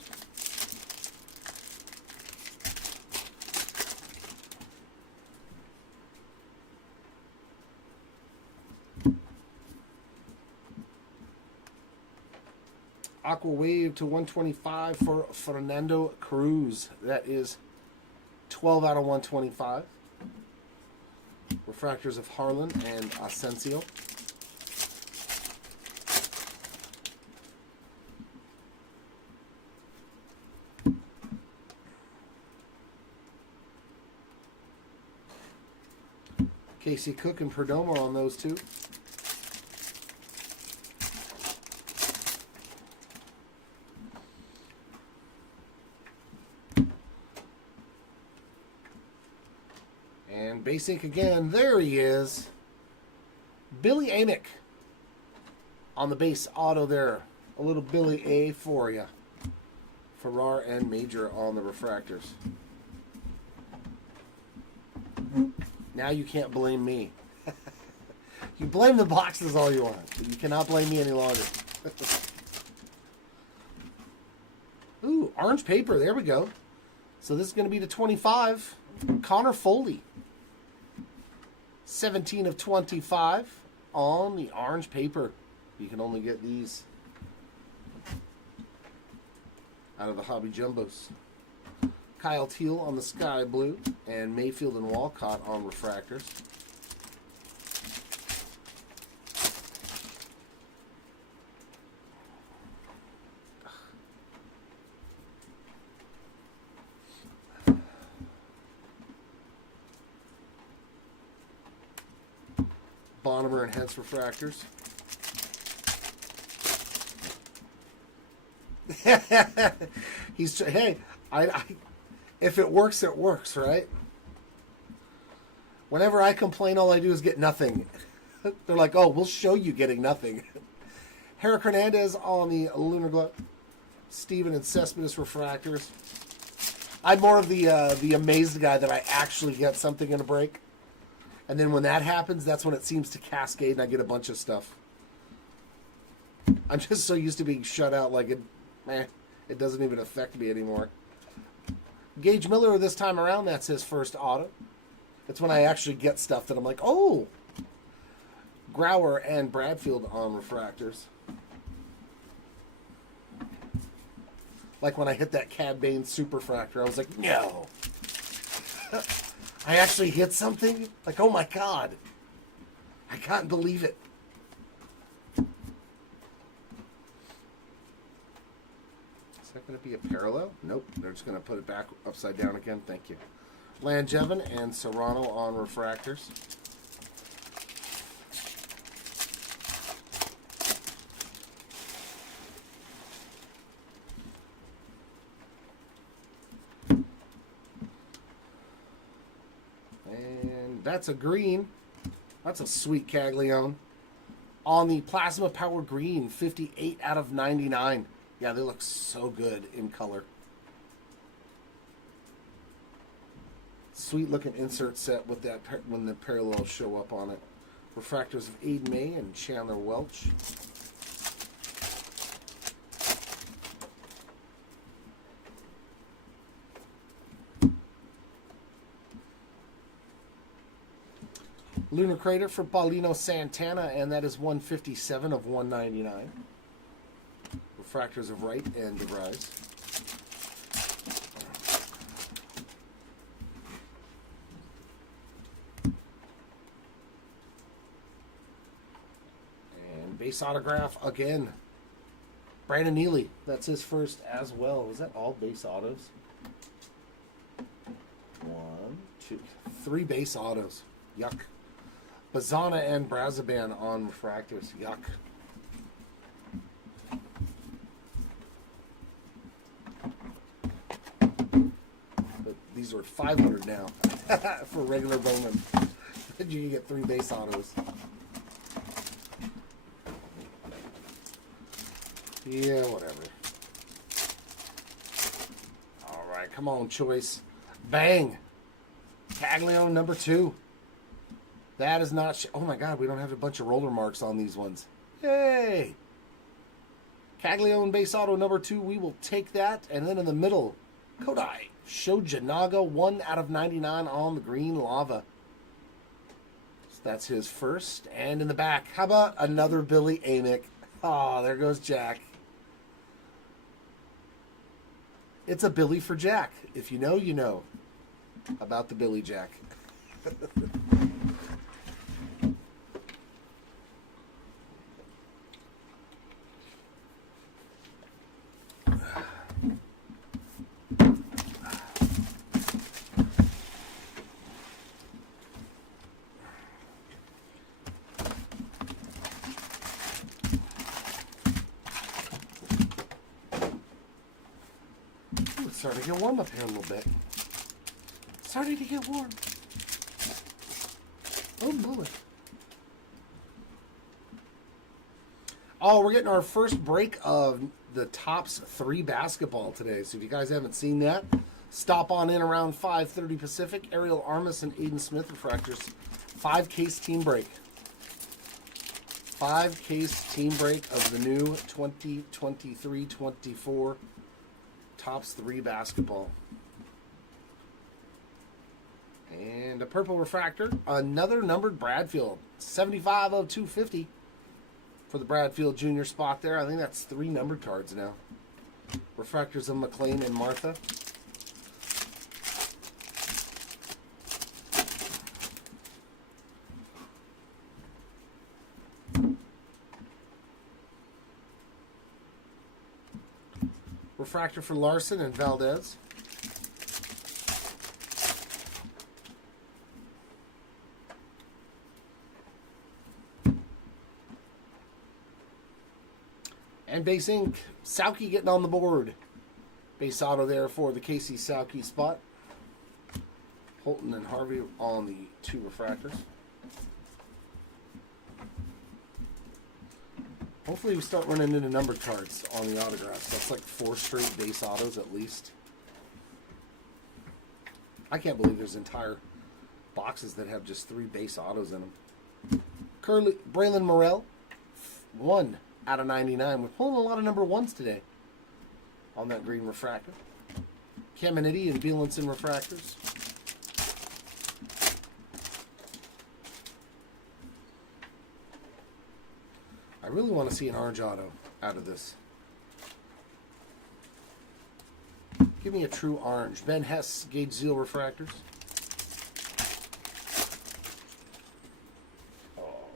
Aqua Wave to 125 for Fernando Cruz. That is 12 out of 125. Refractors of Harlan and Asensio. Casey Cook and Perdomo on those two. And basic again, there he is. Billy Amick on the base auto there. A little Billy A for you. Farrar and Major on the refractors. Now you can't blame me. You blame the boxes all you want, but you cannot blame me any longer. Ooh, orange paper. There we go. So this is going to be to 25. Connor Foley. 17 of 25 on the orange paper. You can only get these out of the Hobby Jumbos. Kyle Teal on the sky blue, and Mayfield and Walcott on refractors. Bonnemer and Hens refractors. Hey, if it works, it works, right? Whenever I complain, all I do is get nothing. They're like, oh, we'll show you getting nothing. Herrick Hernandez on the Lunar Glow. Steven and Cespedes refractors. I'm more of the amazed guy that I actually get something in a break. And then when that happens, that's when it seems to cascade and I get a bunch of stuff. I'm just so used to being shut out like it doesn't even affect me anymore. Gage Miller this time around, that's his first auto. It's when I actually get stuff that I'm like, oh! Grauer and Bradfield on refractors. Like when I hit that Cad Bane Superfractor, I was like, no! I actually hit something? Like, oh my god! I can't believe it. Is that going to be a parallel? Nope. They're just going to put it back upside down again. Thank you. Langevin and Serrano on refractors. that's a green. That's a sweet Caglione. On the Plasma Power Green, 58 out of 99. Yeah, they look so good in color. Sweet looking insert set with that when the parallels show up on it. Refractors of Aiden May and Chandler Welch. Lunar Crater for Paulino Santana, and that is 157 of 199. Refractors of Wright and DeVries. And base autograph again. Brandon Neely. That's his first as well. Was that all base autos? 1, 2, 3 base autos. Yuck. Bazana and Brazaban on refractors. Yuck. But these are 500 now for regular Bowman. You can get 3 base autos. Yeah, whatever. All right, come on, choice. Bang. Caglione number 2. That is not... oh, my God. We don't have a bunch of roller marks on these ones. Yay! Caglione base auto number 2. We will take that. And then in the middle, Kodai Shojanaga, 1 out of 99 on the green lava. So that's his first. And in the back, how about another Billy Amick? Oh, there goes Jack. It's a Billy for Jack. If you know, you know about the Billy Jack. Ooh, it's starting to get warm up here a little bit. Starting to get warm. Oh, boy. Oh, we're getting our first break of the Topps 3 basketball today. So if you guys haven't seen that, stop on in around 5:30 Pacific. Ariel Armis and Aiden Smith refractors. 5-case team break. 5-case team break of the new 2023-24 Topps 3 basketball. And a purple refractor. Another numbered Bradfield. 75 of 250 for the Bradfield Jr. spot there. I think that's 3 numbered cards now. Refractors of McLean and Martha. Refractor for Larson and Valdez. And base ink, Sauke getting on the board. Base auto there for the Casey Sauke spot. Holton and Harvey on the 2 refractors. Hopefully we start running into numbered cards on the autographs. That's like 4 straight base autos at least. I can't believe there's entire boxes that have just 3 base autos in them. Braylon Morrell, 1 out of 99. We're pulling a lot of number 1s today on that green refractor. Caminiti and Bielenson refractors. I really want to see an orange auto out of this. Give me a true orange. Ben Hess, Gage Zeal refractors. Oh.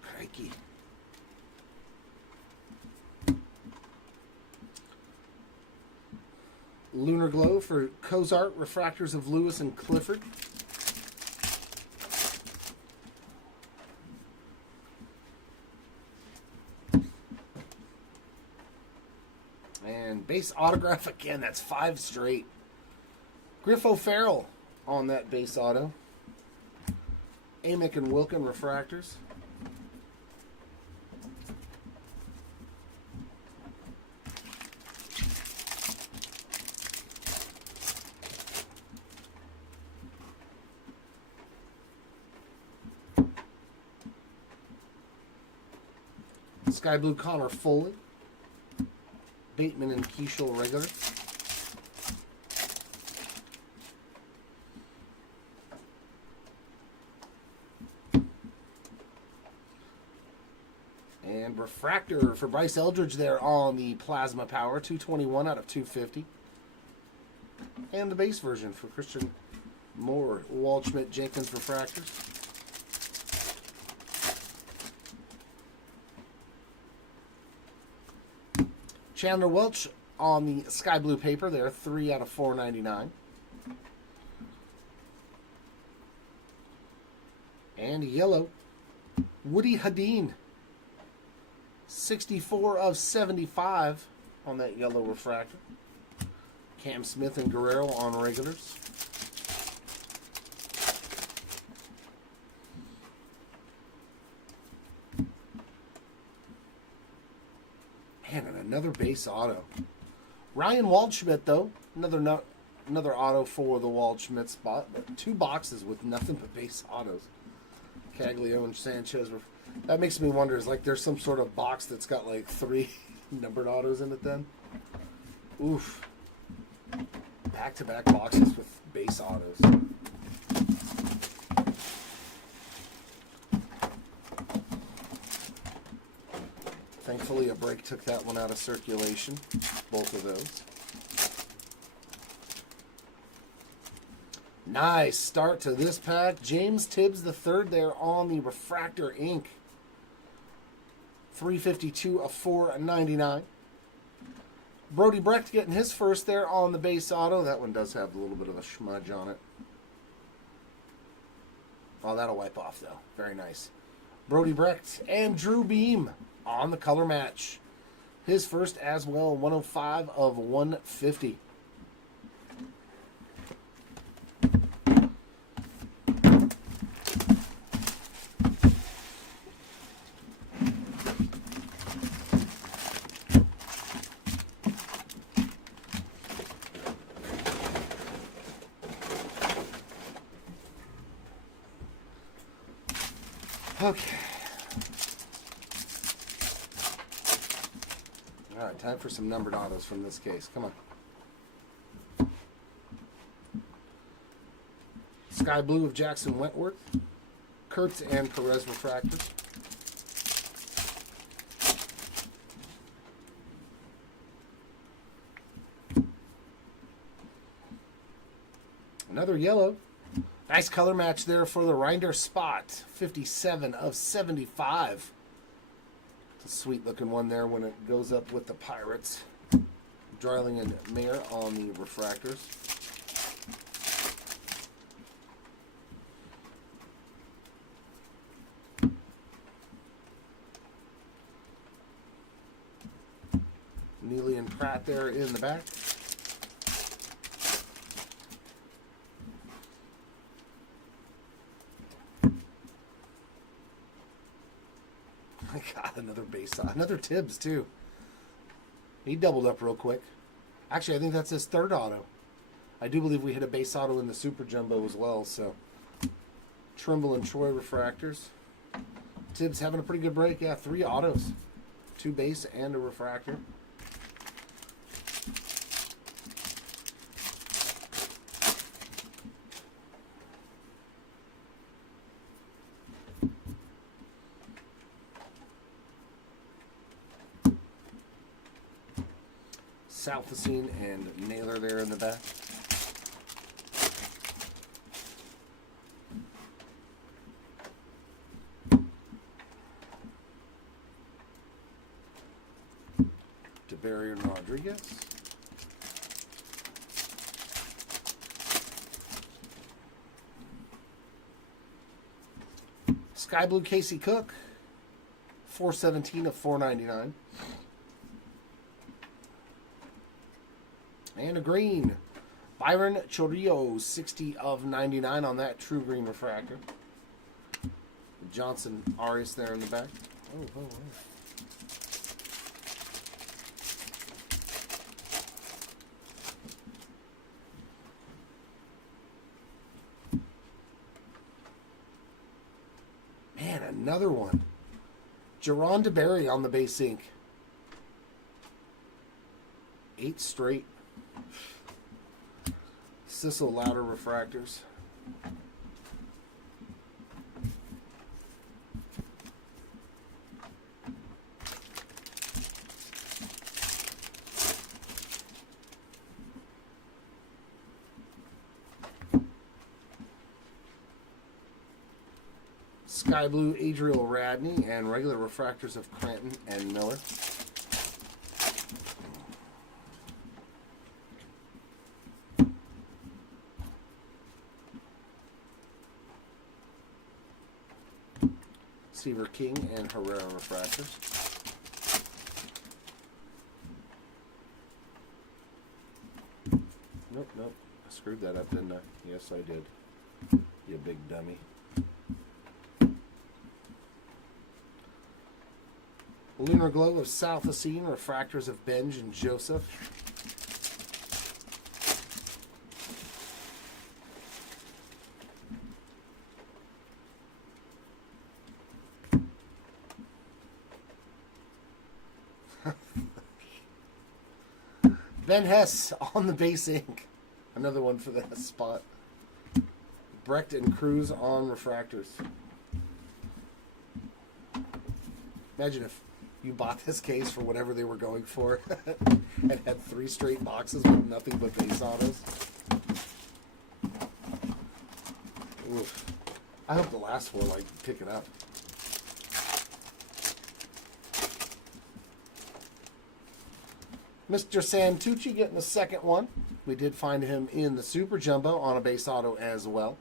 Crikey. Lunar Glow for Cozart, refractors of Lewis and Clifford. And base autograph again, that's 5 straight. Griff O'Farrell on that base auto. Amick and Wilkin refractors. Sky Blue Connor Foley. Bateman and Keishel regular. And refractor for Bryce Eldridge there on the Plasma Power. 221 out of 250. And the base version for Christian Moore. Waldschmidt Jenkins refractors. Chandler Welch on the Sky Blue paper there. 3 out of 499. And yellow. Woody Hadeen. 64 of 75 on that yellow refractor. Cam Smith and Guerrero on regulars. And another base auto. Ryan Waldschmidt, though. Another auto for the Waldschmidt spot. But 2 boxes with nothing but base autos. Caglio and Sanchez. That makes me wonder, is like there's some sort of box that's got like 3 numbered autos in it then? Oof. Back-to-back boxes with base autos. Thankfully, a break took that one out of circulation. Both of those. Nice start to this pack. James Tibbs III there on the Refractor ink. 352 of 499. Brody Brecht getting his first there on the base auto. That one does have a little bit of a smudge on it. Oh, that'll wipe off, though. Very nice. Brody Brecht and Drew Beam on the color match. His first as well, 105 of 150. Okay. All right, time for some numbered autos from this case. Come on. Sky Blue of Jackson Wentworth. Kurtz and Perez refractors. Another yellow. Nice color match there for the Reinder spot. 57 of 75. It's a sweet looking one there when it goes up with the Pirates. Dreiling and Mayer on the refractors. Neely and Pratt there in the back. My God, another base, another Tibbs too. He doubled up real quick. Actually, I think that's his third auto. I do believe we hit a base auto in the Super Jumbo as well. So, Trimble and Troy refractors. Tibbs having a pretty good break. Yeah, 3 autos, 2 base and a refractor. Southacene and Naylor there in the back. DeBerry and Rodriguez. Sky Blue Casey Cook. 417 of 499. And a green, Byron Chorillo, 60 of 99 on that true green refractor. Johnson Arias there in the back. Oh. Man, another one. Jerron DeBerry on the base ink. 8 straight. Sissel Louder refractors. Sky Blue Adriel Radney and regular refractors of Cranton and Miller. Seaver King and Herrera refractors. Nope. I screwed that up, didn't I? Yes, I did. You big dummy. Lunar Glow of South Assine, refractors of Benj and Joseph. Ben Hess on the base ink. Another one for the Hess spot. Brecht and Cruz on refractors. Imagine if you bought this case for whatever they were going for and had 3 straight boxes with nothing but base autos. Oof. I hope the last 4 pick it up. Mr. Santucci getting the second one. We did find him in the Super Jumbo on a base auto as well.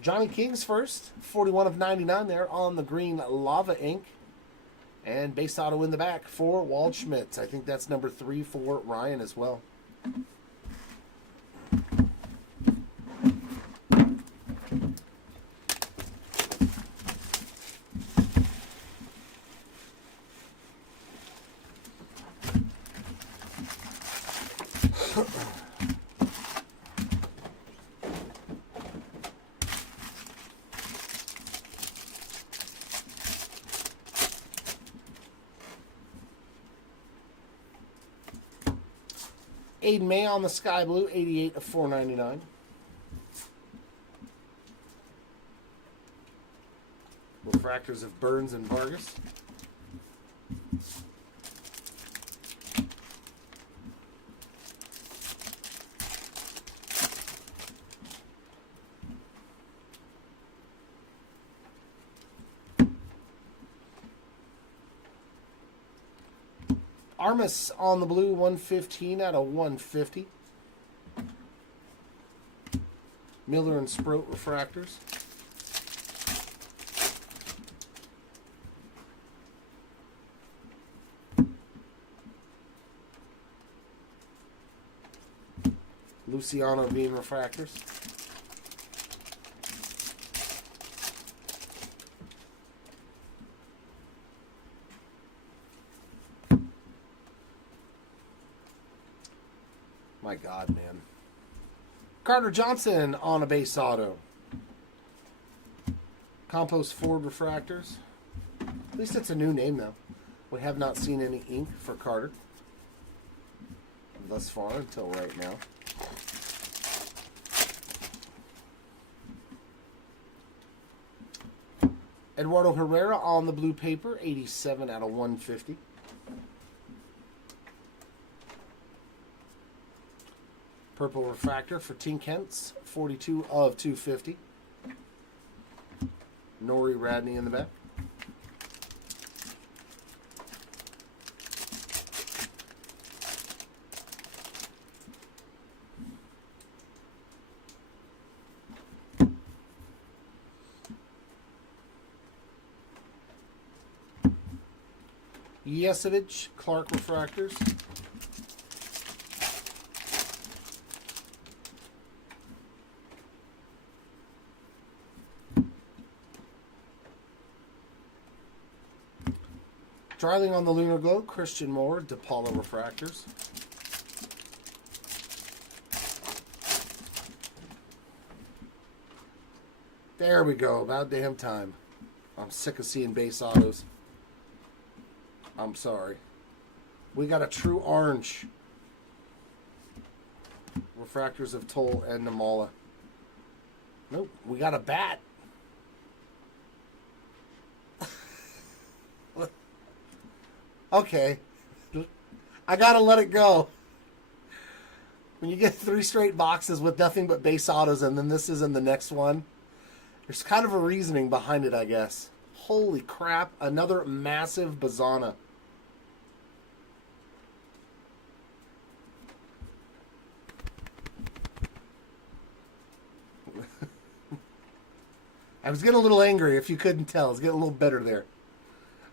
Johnny King's first, 41 of 99 there on the green Lava ink. And base auto in the back for Waldschmidt. I think that's number 3 for Ryan as well. Aiden May on the Sky Blue, 88 of 499. Refractors of Burns and Vargas. Armas on the blue, 115 out of 150. Miller and Sproat refractors. Luciano Bean refractors. My God, man. Carter Johnson on a base auto. Compost Ford refractors. At least it's a new name, though. We have not seen any ink for Carter thus far until right now. Eduardo Herrera on the blue paper, 87 out of 150. Purple refractor for Tink Hentz, 42 of 250. Nori Radney in the back. Yesevich, Clark refractors. Dryling on the Lunar Glow, Christian Moore, DePaula Refractors. There we go. About damn time. I'm sick of seeing base autos. I'm sorry. We got a true orange. Refractors of Toll and Namala. Nope. We got a bat. Okay. I gotta let it go. When you get 3 straight boxes with nothing but base autos and then this is in the next one, there's kind of a reasoning behind it, I guess. Holy crap. Another massive Bazana. I was getting a little angry if you couldn't tell. I was getting a little better there.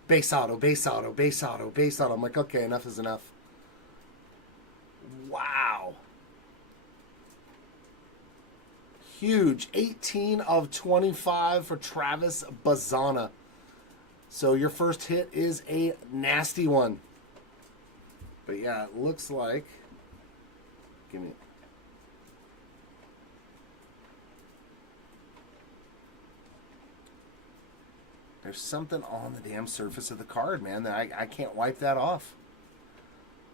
Base auto, base auto, base auto, base auto. I'm like, okay, enough is enough. Wow. Huge. 18 of 25 for Travis Bazana. So your first hit is a nasty one. But yeah, it looks like... Give me... There's something on the damn surface of the card, man. That I can't wipe that off.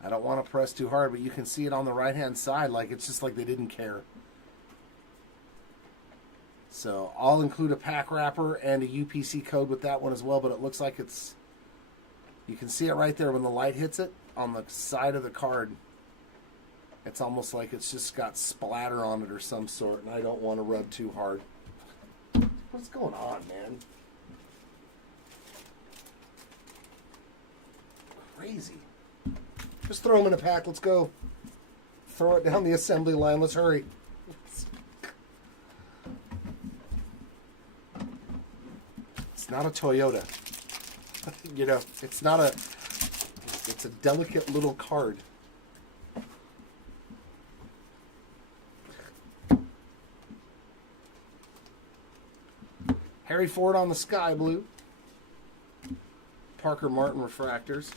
I don't want to press too hard, but you can see it on the right-hand side. Like, it's just like they didn't care. So I'll include a pack wrapper and a UPC code with that one as well, but it looks like it's... You can see it right there when the light hits it on the side of the card. It's almost like it's just got splatter on it or some sort, and I don't want to rub too hard. What's going on, man? Crazy. Just throw them in a pack. Let's go. Throw it down the assembly line. Let's hurry. It's not a Toyota. You know, it's not a... It's a delicate little card. Harry Ford on the sky blue. Parker Martin refractors.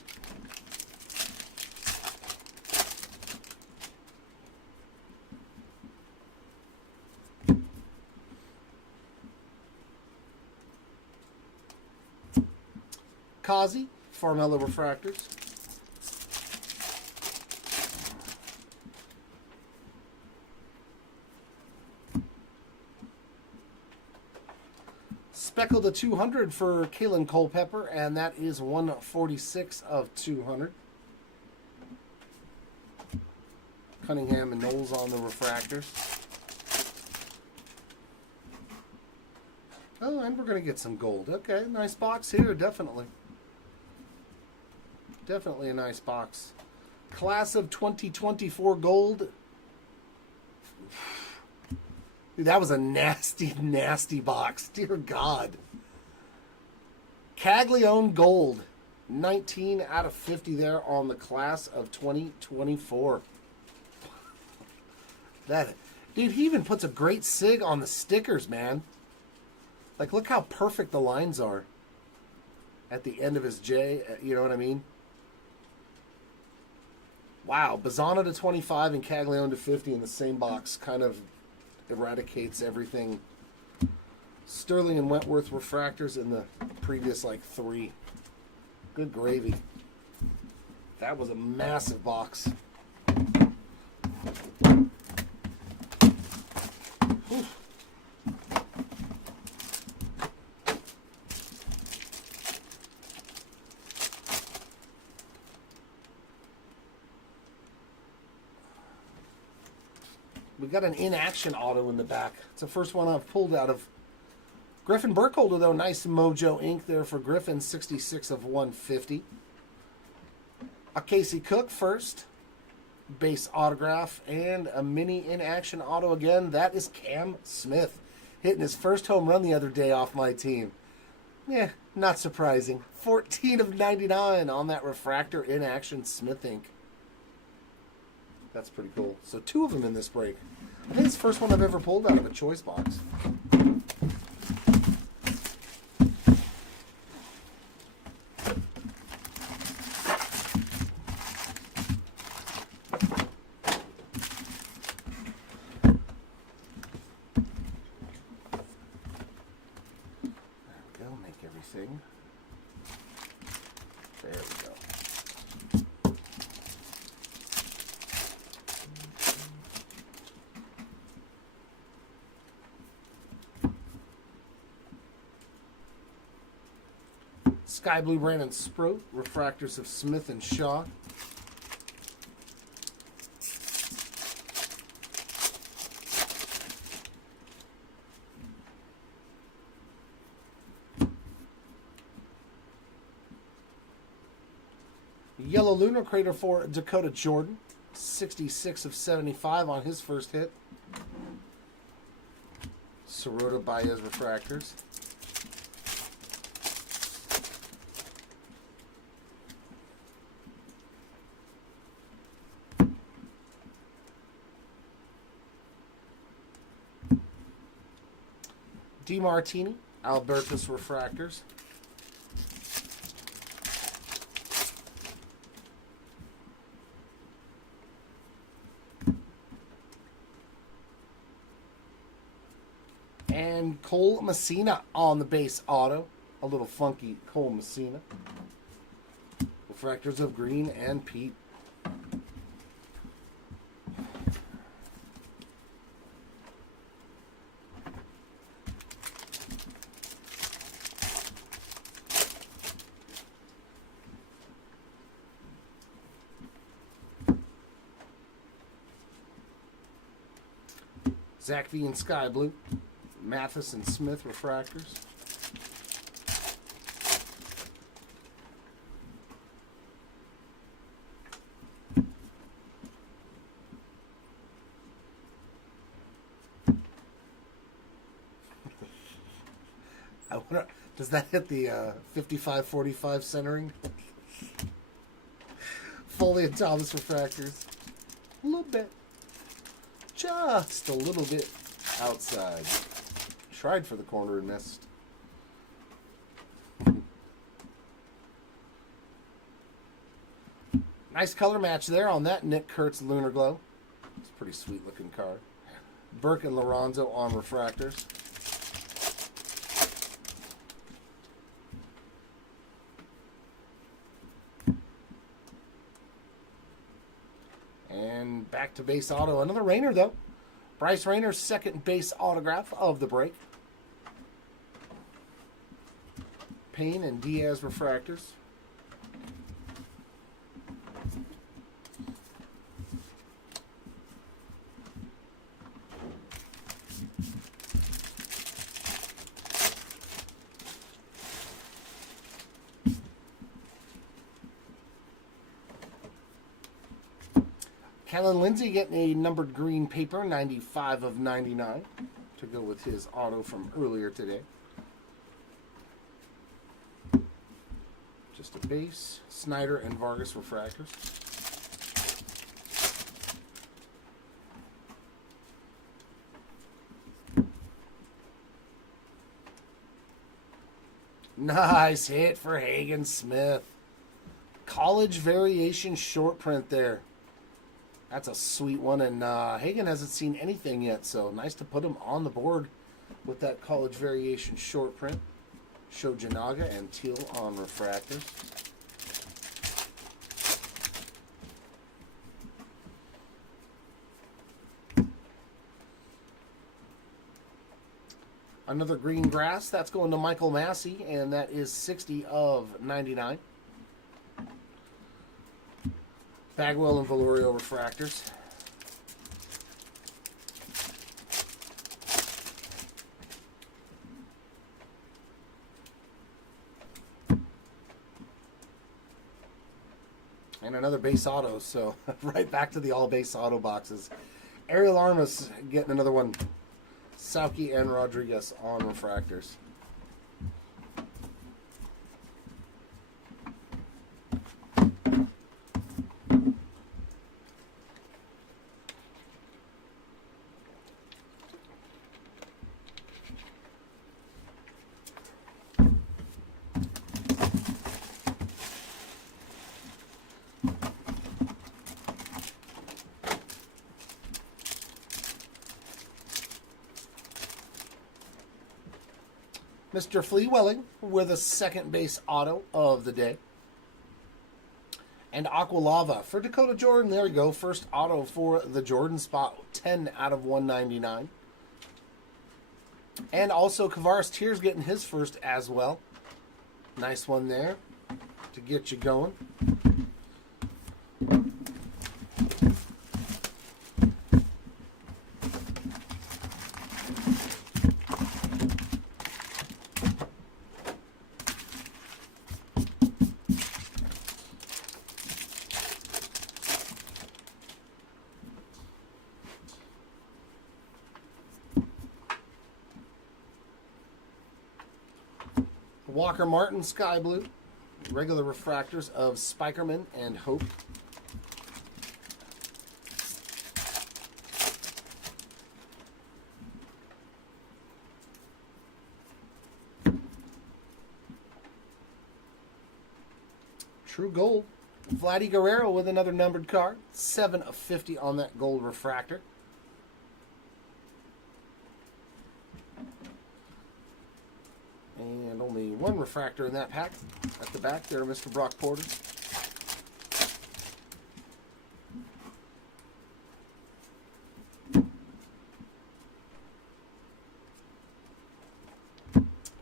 Kazi, Farmella refractors. Speckled to 200 for Kalen Culpepper, and that is 146 of 200. Cunningham and Knowles on the refractors. Oh, and we're going to get some gold. Okay, nice box here, definitely. Definitely a nice box. Class of 2024 gold. Dude, that was a nasty, nasty box. Dear God. Caglione gold. 19 out of 50 there on the class of 2024. That, dude, he even puts a great sig on the stickers, man. Like, look how perfect the lines are at the end of his J. You know what I mean? Wow, Bazana to 25 and Caglione to 50 in the same box kind of eradicates everything. Sterling and Wentworth refractors in the previous, like, 3. Good gravy. That was a massive box. Whew. We got an in-action auto in the back. It's the first one I've pulled out of Griffin Burkholder, though. Nice Mojo ink there for Griffin, 66 of 150. A Casey Cook first. Base autograph and a mini in-action auto again. That is Cam Smith hitting his first home run the other day off my team. Yeah, not surprising. 14 of 99 on that refractor in-action Smith ink. That's pretty cool. So 2 of them in this break. I think it's the first one I've ever pulled out of a choice box. Sky Blue Brandon Sproat, refractors of Smith and Shaw. Yellow Lunar Crater for Dakota Jordan, 66 of 75 on his first hit. Sirota Baez refractors. DeMartini, Albertus refractors. And Cole Messina on the base auto. A little funky Cole Messina. Refractors of Green and Pete. Zach V and Sky Blue. Mathis and Smith refractors. I wonder, does that hit the 55-45 centering? Foley and Thomas refractors. A little bit. Just a little bit outside. Tried for the corner and missed. Nice color match there on that Nick Kurtz Lunar Glow. It's a pretty sweet looking card. Burke and Lorenzo on refractors. And back to base auto. Another Rayner though. Bryce Rayner's second base autograph of the break. Payne and Diaz refractors. Kellen Lindsay getting a numbered green paper, 95 of 99, to go with his auto from earlier today. Just a base. Snyder and Vargas refractors. Nice hit for Hagen Smith. College variation short print there. That's a sweet one, and Hagen hasn't seen anything yet, so nice to put him on the board with that college variation short print. Show Janaga and Teal on refractors. Another green grass, that's going to Michael Massey, and that is 60 of 99. Bagwell and Valorio refractors. And another base auto, so right back to the all base auto boxes. Ariel Armas getting another one. Sauki and Rodriguez on refractors. Mr. Fleewelling with a second base auto of the day. And Aqualava for Dakota Jordan. There we go. First auto for the Jordan spot. 10 out of 199. And also Kavaris Tears getting his first as well. Nice one there to get you going. Walker Martin Sky Blue, regular refractors of Spikerman and Hope. True Gold, Vladdy Guerrero with another numbered card, 7 of 50 on that gold refractor. And only one refractor in that pack. At the back there, Mr. Brock Porter.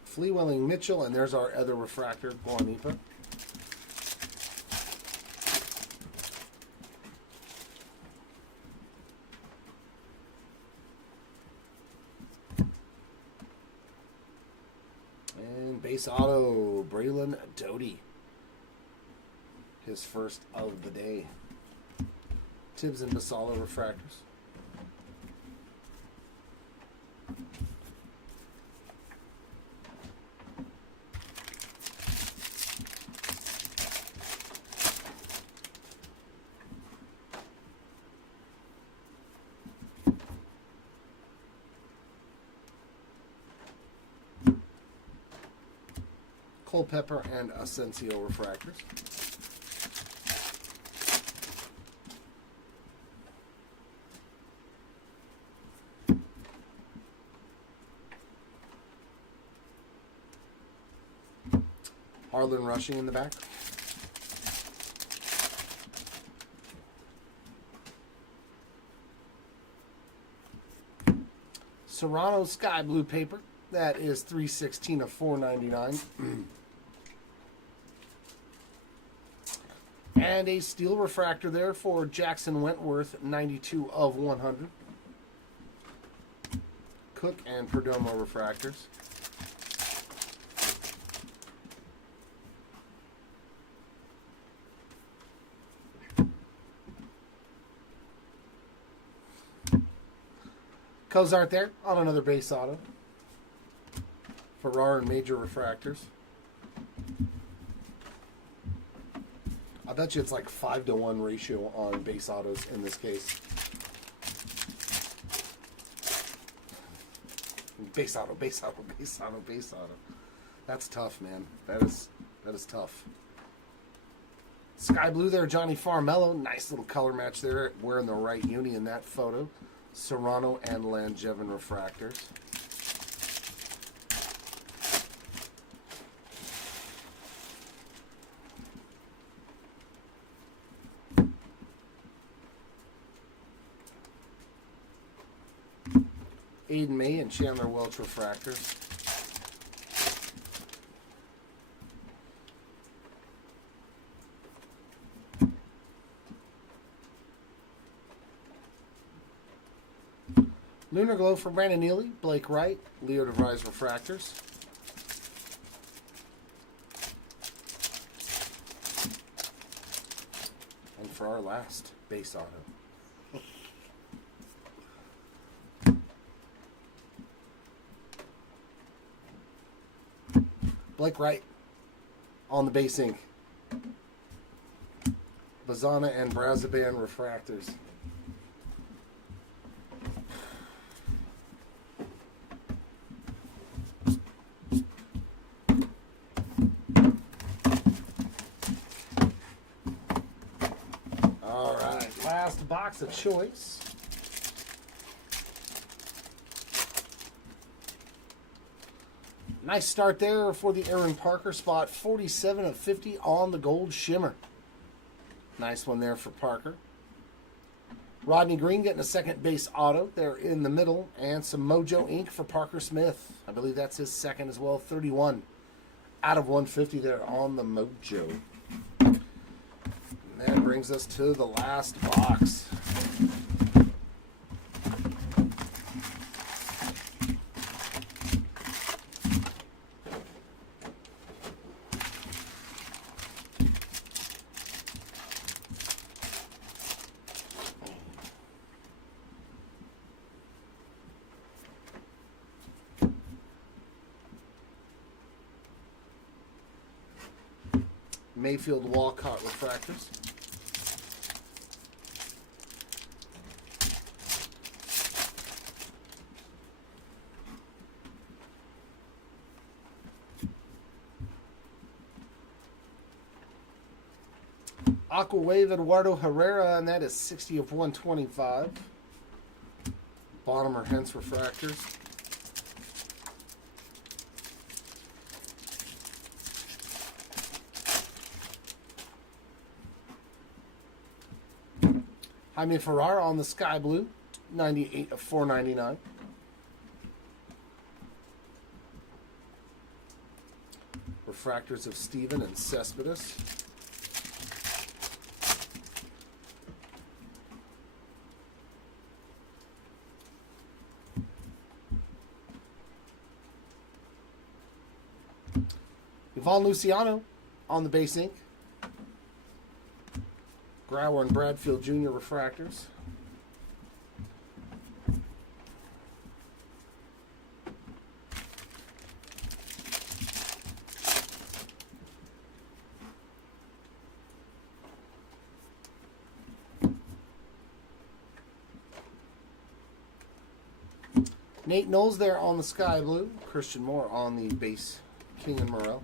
Fleewelling Mitchell, and there's our other refractor, Guanipa. Base auto, Braylon Doty. His first of the day. Tibbs and Basalo refractors. Culpepper and Asensio refractors. Harlan Rushing in the back. Serrano Sky Blue paper. That is 316 of 499. And a steel refractor there for Jackson Wentworth, 92 of 100. Cook and Perdomo refractors. Cozart there on another base auto. Farrar and Major refractors. I bet you it's like 5-to-1 ratio on base autos in this case. Base auto, base auto, base auto, base auto. That's tough, man. That is tough. Sky Blue there, Johnny Farmello. Nice little color match there. Wearing the right uni in that photo. Serrano and Langevin refractors. Aiden May and Chandler Welch refractors. Lunar Glow for Brandon Neely, Blake Wright, Leo DeVries refractors. And for our last base auto. Blake Wright on the base ink. Bazana and Brazaban refractors. All right, last box of choice. Nice start there for the Aaron Parker spot. 47 of 50 on the gold shimmer. Nice one there for Parker. Rodney Green getting a second base auto there in the middle. And some Mojo ink for Parker Smith. I believe that's his second as well. 31 out of 150 there on the Mojo. And that brings us to the last box. Mayfield Walcott refractors. Aqua Wave Eduardo Herrera, and that is 60 of 125. Bottom or Hence refractors. Jaime Ferrara on the Sky Blue, 98 of 499. Refractors of Steven and Cespedes. Ivan Luciano on the base ink. Grauer and Bradfield Jr. refractors. Nate Knowles there on the Sky Blue. Christian Moore on the base King and Morel.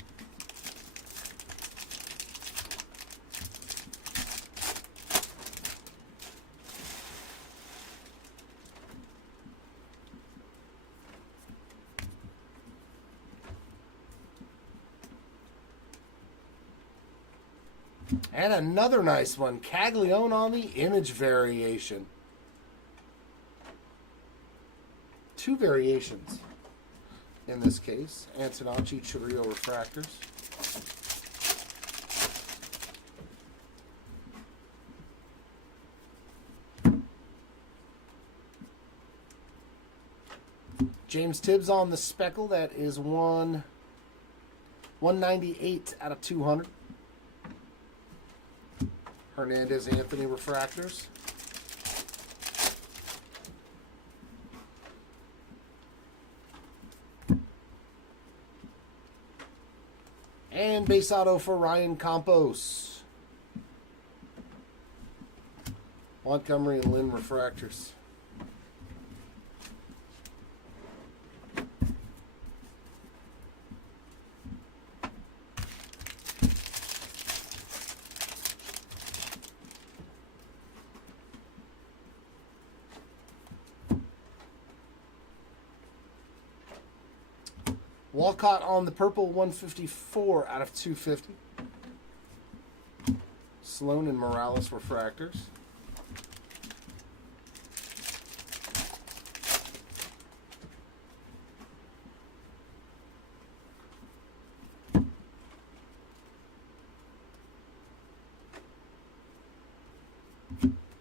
And another nice one, Caglione on the image variation. Two variations in this case. Antonacci Chirrillo refractors. James Tibbs on the speckle. That is 198 out of 200. Hernandez Anthony refractors. And base auto for Ryan Campos. Montgomery and Lynn refractors. Walcott on the purple, 154 out of 250. Sloan and Morales refractors.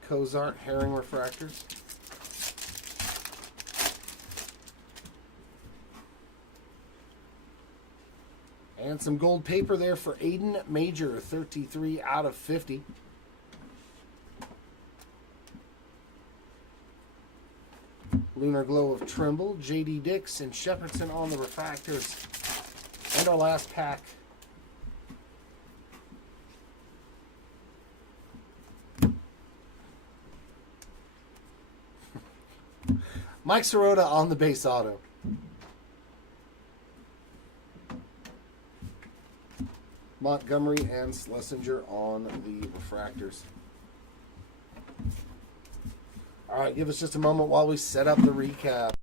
Cozart Herring refractors. And some gold paper there for Aiden Major, 33 out of 50. Lunar Glow of Trimble, J.D. Dix, and Shepherdson on the refractors. And our last pack. Mike Sirota on the base auto. Montgomery and Schlesinger on the refractors. All right, give us just a moment while we set up the recap.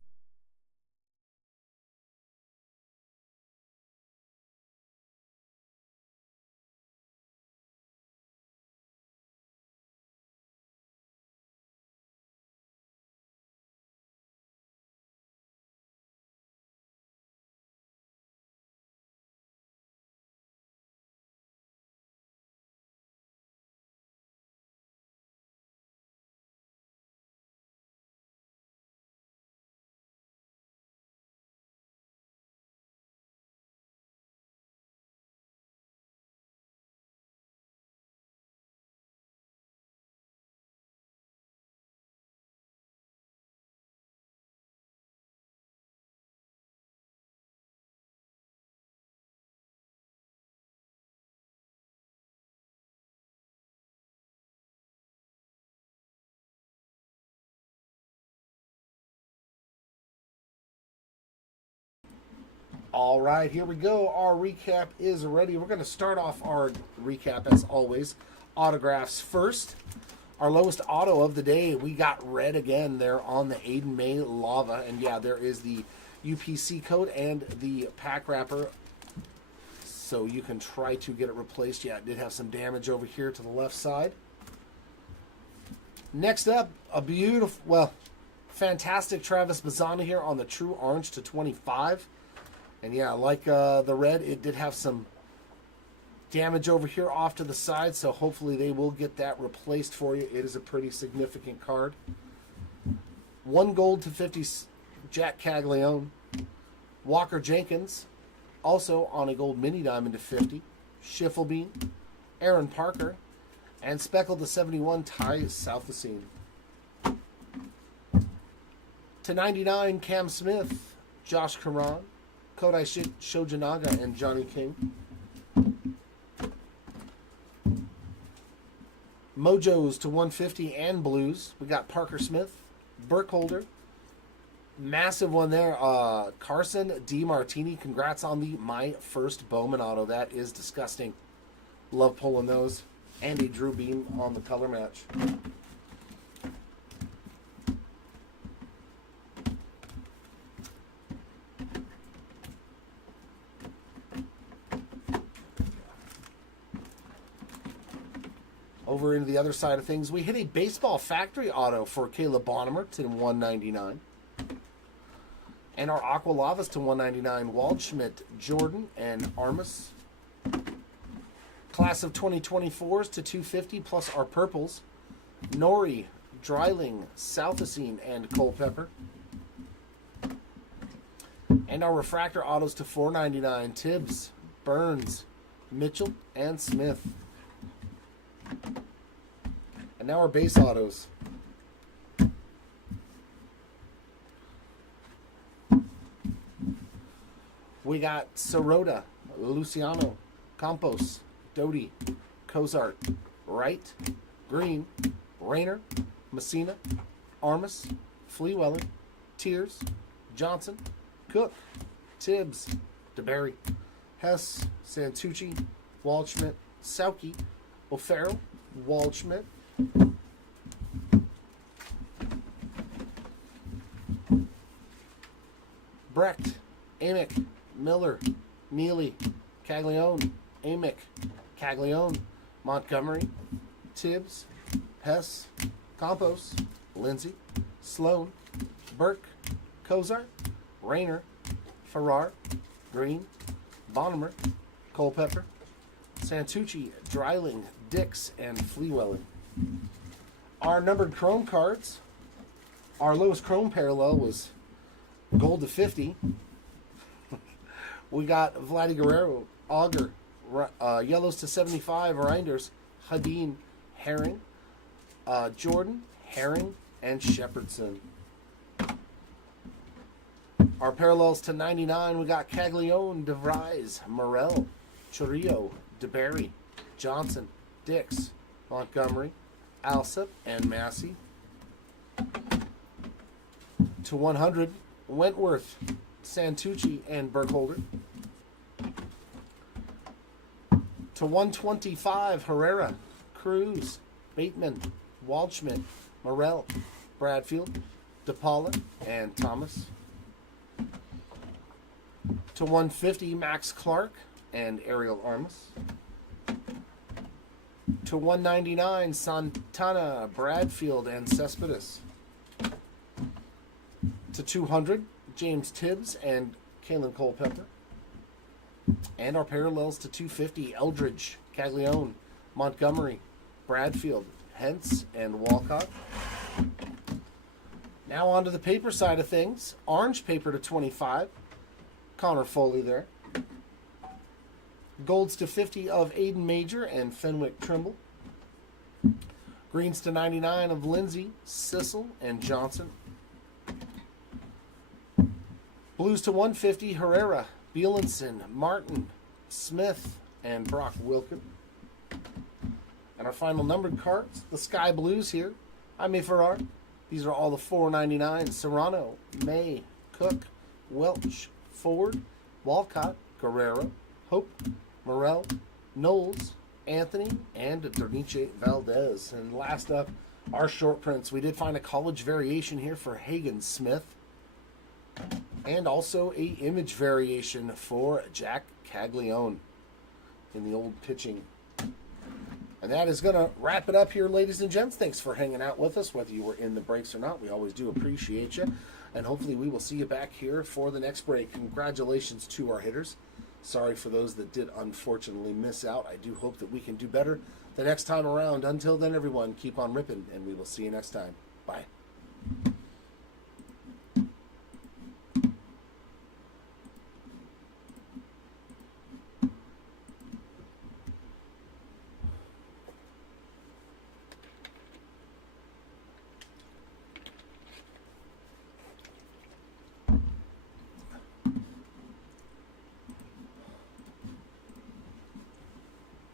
All right, here we go. Our recap is ready. We're going to start off our recap, as always, autographs first. Our lowest auto of the day, we got red again there on the Aiden May Lava. And yeah, there is the UPC code and the pack wrapper, so you can try to get it replaced. Yeah, it did have some damage over here to the left side. Next up, a beautiful, well, fantastic Travis Bazzana here on the True Orange to 25. And yeah, like the red, it did have some damage over here off to the side, so hopefully they will get that replaced for you. It is a pretty significant card. 1 gold to 50, Jack Caglione. Walker Jenkins, also on a gold mini diamond to 50. Schiffelbein, Aaron Parker, and speckled to 71, Ty Southasine. To 99, Cam Smith, Josh Karan, Kodai Shojanaga, and Johnny King. Mojos to 150 and blues. We got Parker Smith, Burkholder. Massive one there. Carson DiMartini. Congrats on the My First Bowman auto. That is disgusting. Love pulling those. And a Drew Beam on the color match. Over into the other side of things, we hit a baseball factory auto for Caleb Bonnemer to 199. And our Aqua Lavas to 199, Waldschmidt, Jordan, and Armas. Class of 2024s to 250, plus our purples, Nori, Dreiling, Southasine, and Culpepper. And our refractor autos to 499, Tibbs, Burns, Mitchell, and Smith. And now our base autos. We got Sirota, Luciano, Campos, Doty, Cozart, Wright, Green, Rayner, Messina, Armas, Fleewelling, Tears, Johnson, Cook, Tibbs, DeBerry, Hess, Santucci, Waldschmidt, Sauke, O'Farrell, Waldschmidt. Brecht, Amick, Miller, Neely, Caglione, Amick, Caglione, Montgomery, Tibbs, Hess, Campos, Lindsay, Sloan, Burke, Cozart, Rayner, Farrar, Green, Bonnemer, Culpepper, Santucci, Dreiling, Dix, and Fleewelling. Our numbered chrome cards, our lowest chrome parallel was gold to 50. We got Vladdy Guerrero, Auger, yellows to 75, Reinders, Hadeen, Herring, Jordan, Herring, and Shepherdson. Our parallels to 99, we got Caglione, DeVries, Morel, Chorillo, DeBerry, Johnson, Dix, Montgomery, Alsop, and Massey. To 100, Wentworth, Santucci, and Burkholder. To 125, Herrera, Cruz, Bateman, Waldschmidt, Morel, Bradfield, DePaula, and Thomas. To 150, Max Clark and Ariel Armas. To 199, Santana, Bradfield, and Cespedes. To 200, James Tibbs and Kalen Culpepper. And our parallels to 250, Eldridge, Caglione, Montgomery, Bradfield, Hentz, and Walcott. Now on to the paper side of things. Orange paper to 25, Connor Foley there. Golds to 50 of Aiden Major and Fenwick Trimble. Greens to 99 of Lindsay, Sissel, and Johnson. Blues to 150, Herrera, Bielenson, Martin, Smith, and Brock Wilkin. And our final numbered cards, the Sky Blues here. Jaime Farrar. These are all the $4.99. Serrano, May, Cook, Welch, Ford, Walcott, Guerrero, Hope, Morel, Knowles, Anthony, and Derniche Valdez. And last up, our short prints. We did find a college variation here for Hagen Smith, and also a image variation for Jack Caglione in the old pitching. And that is going to wrap it up here, ladies and gents. Thanks for hanging out with us, whether you were in the breaks or not. We always do appreciate you. And hopefully we will see you back here for the next break. Congratulations to our hitters. Sorry for those that did unfortunately miss out. I do hope that we can do better the next time around. Until then, everyone, keep on ripping, and we will see you next time. Bye.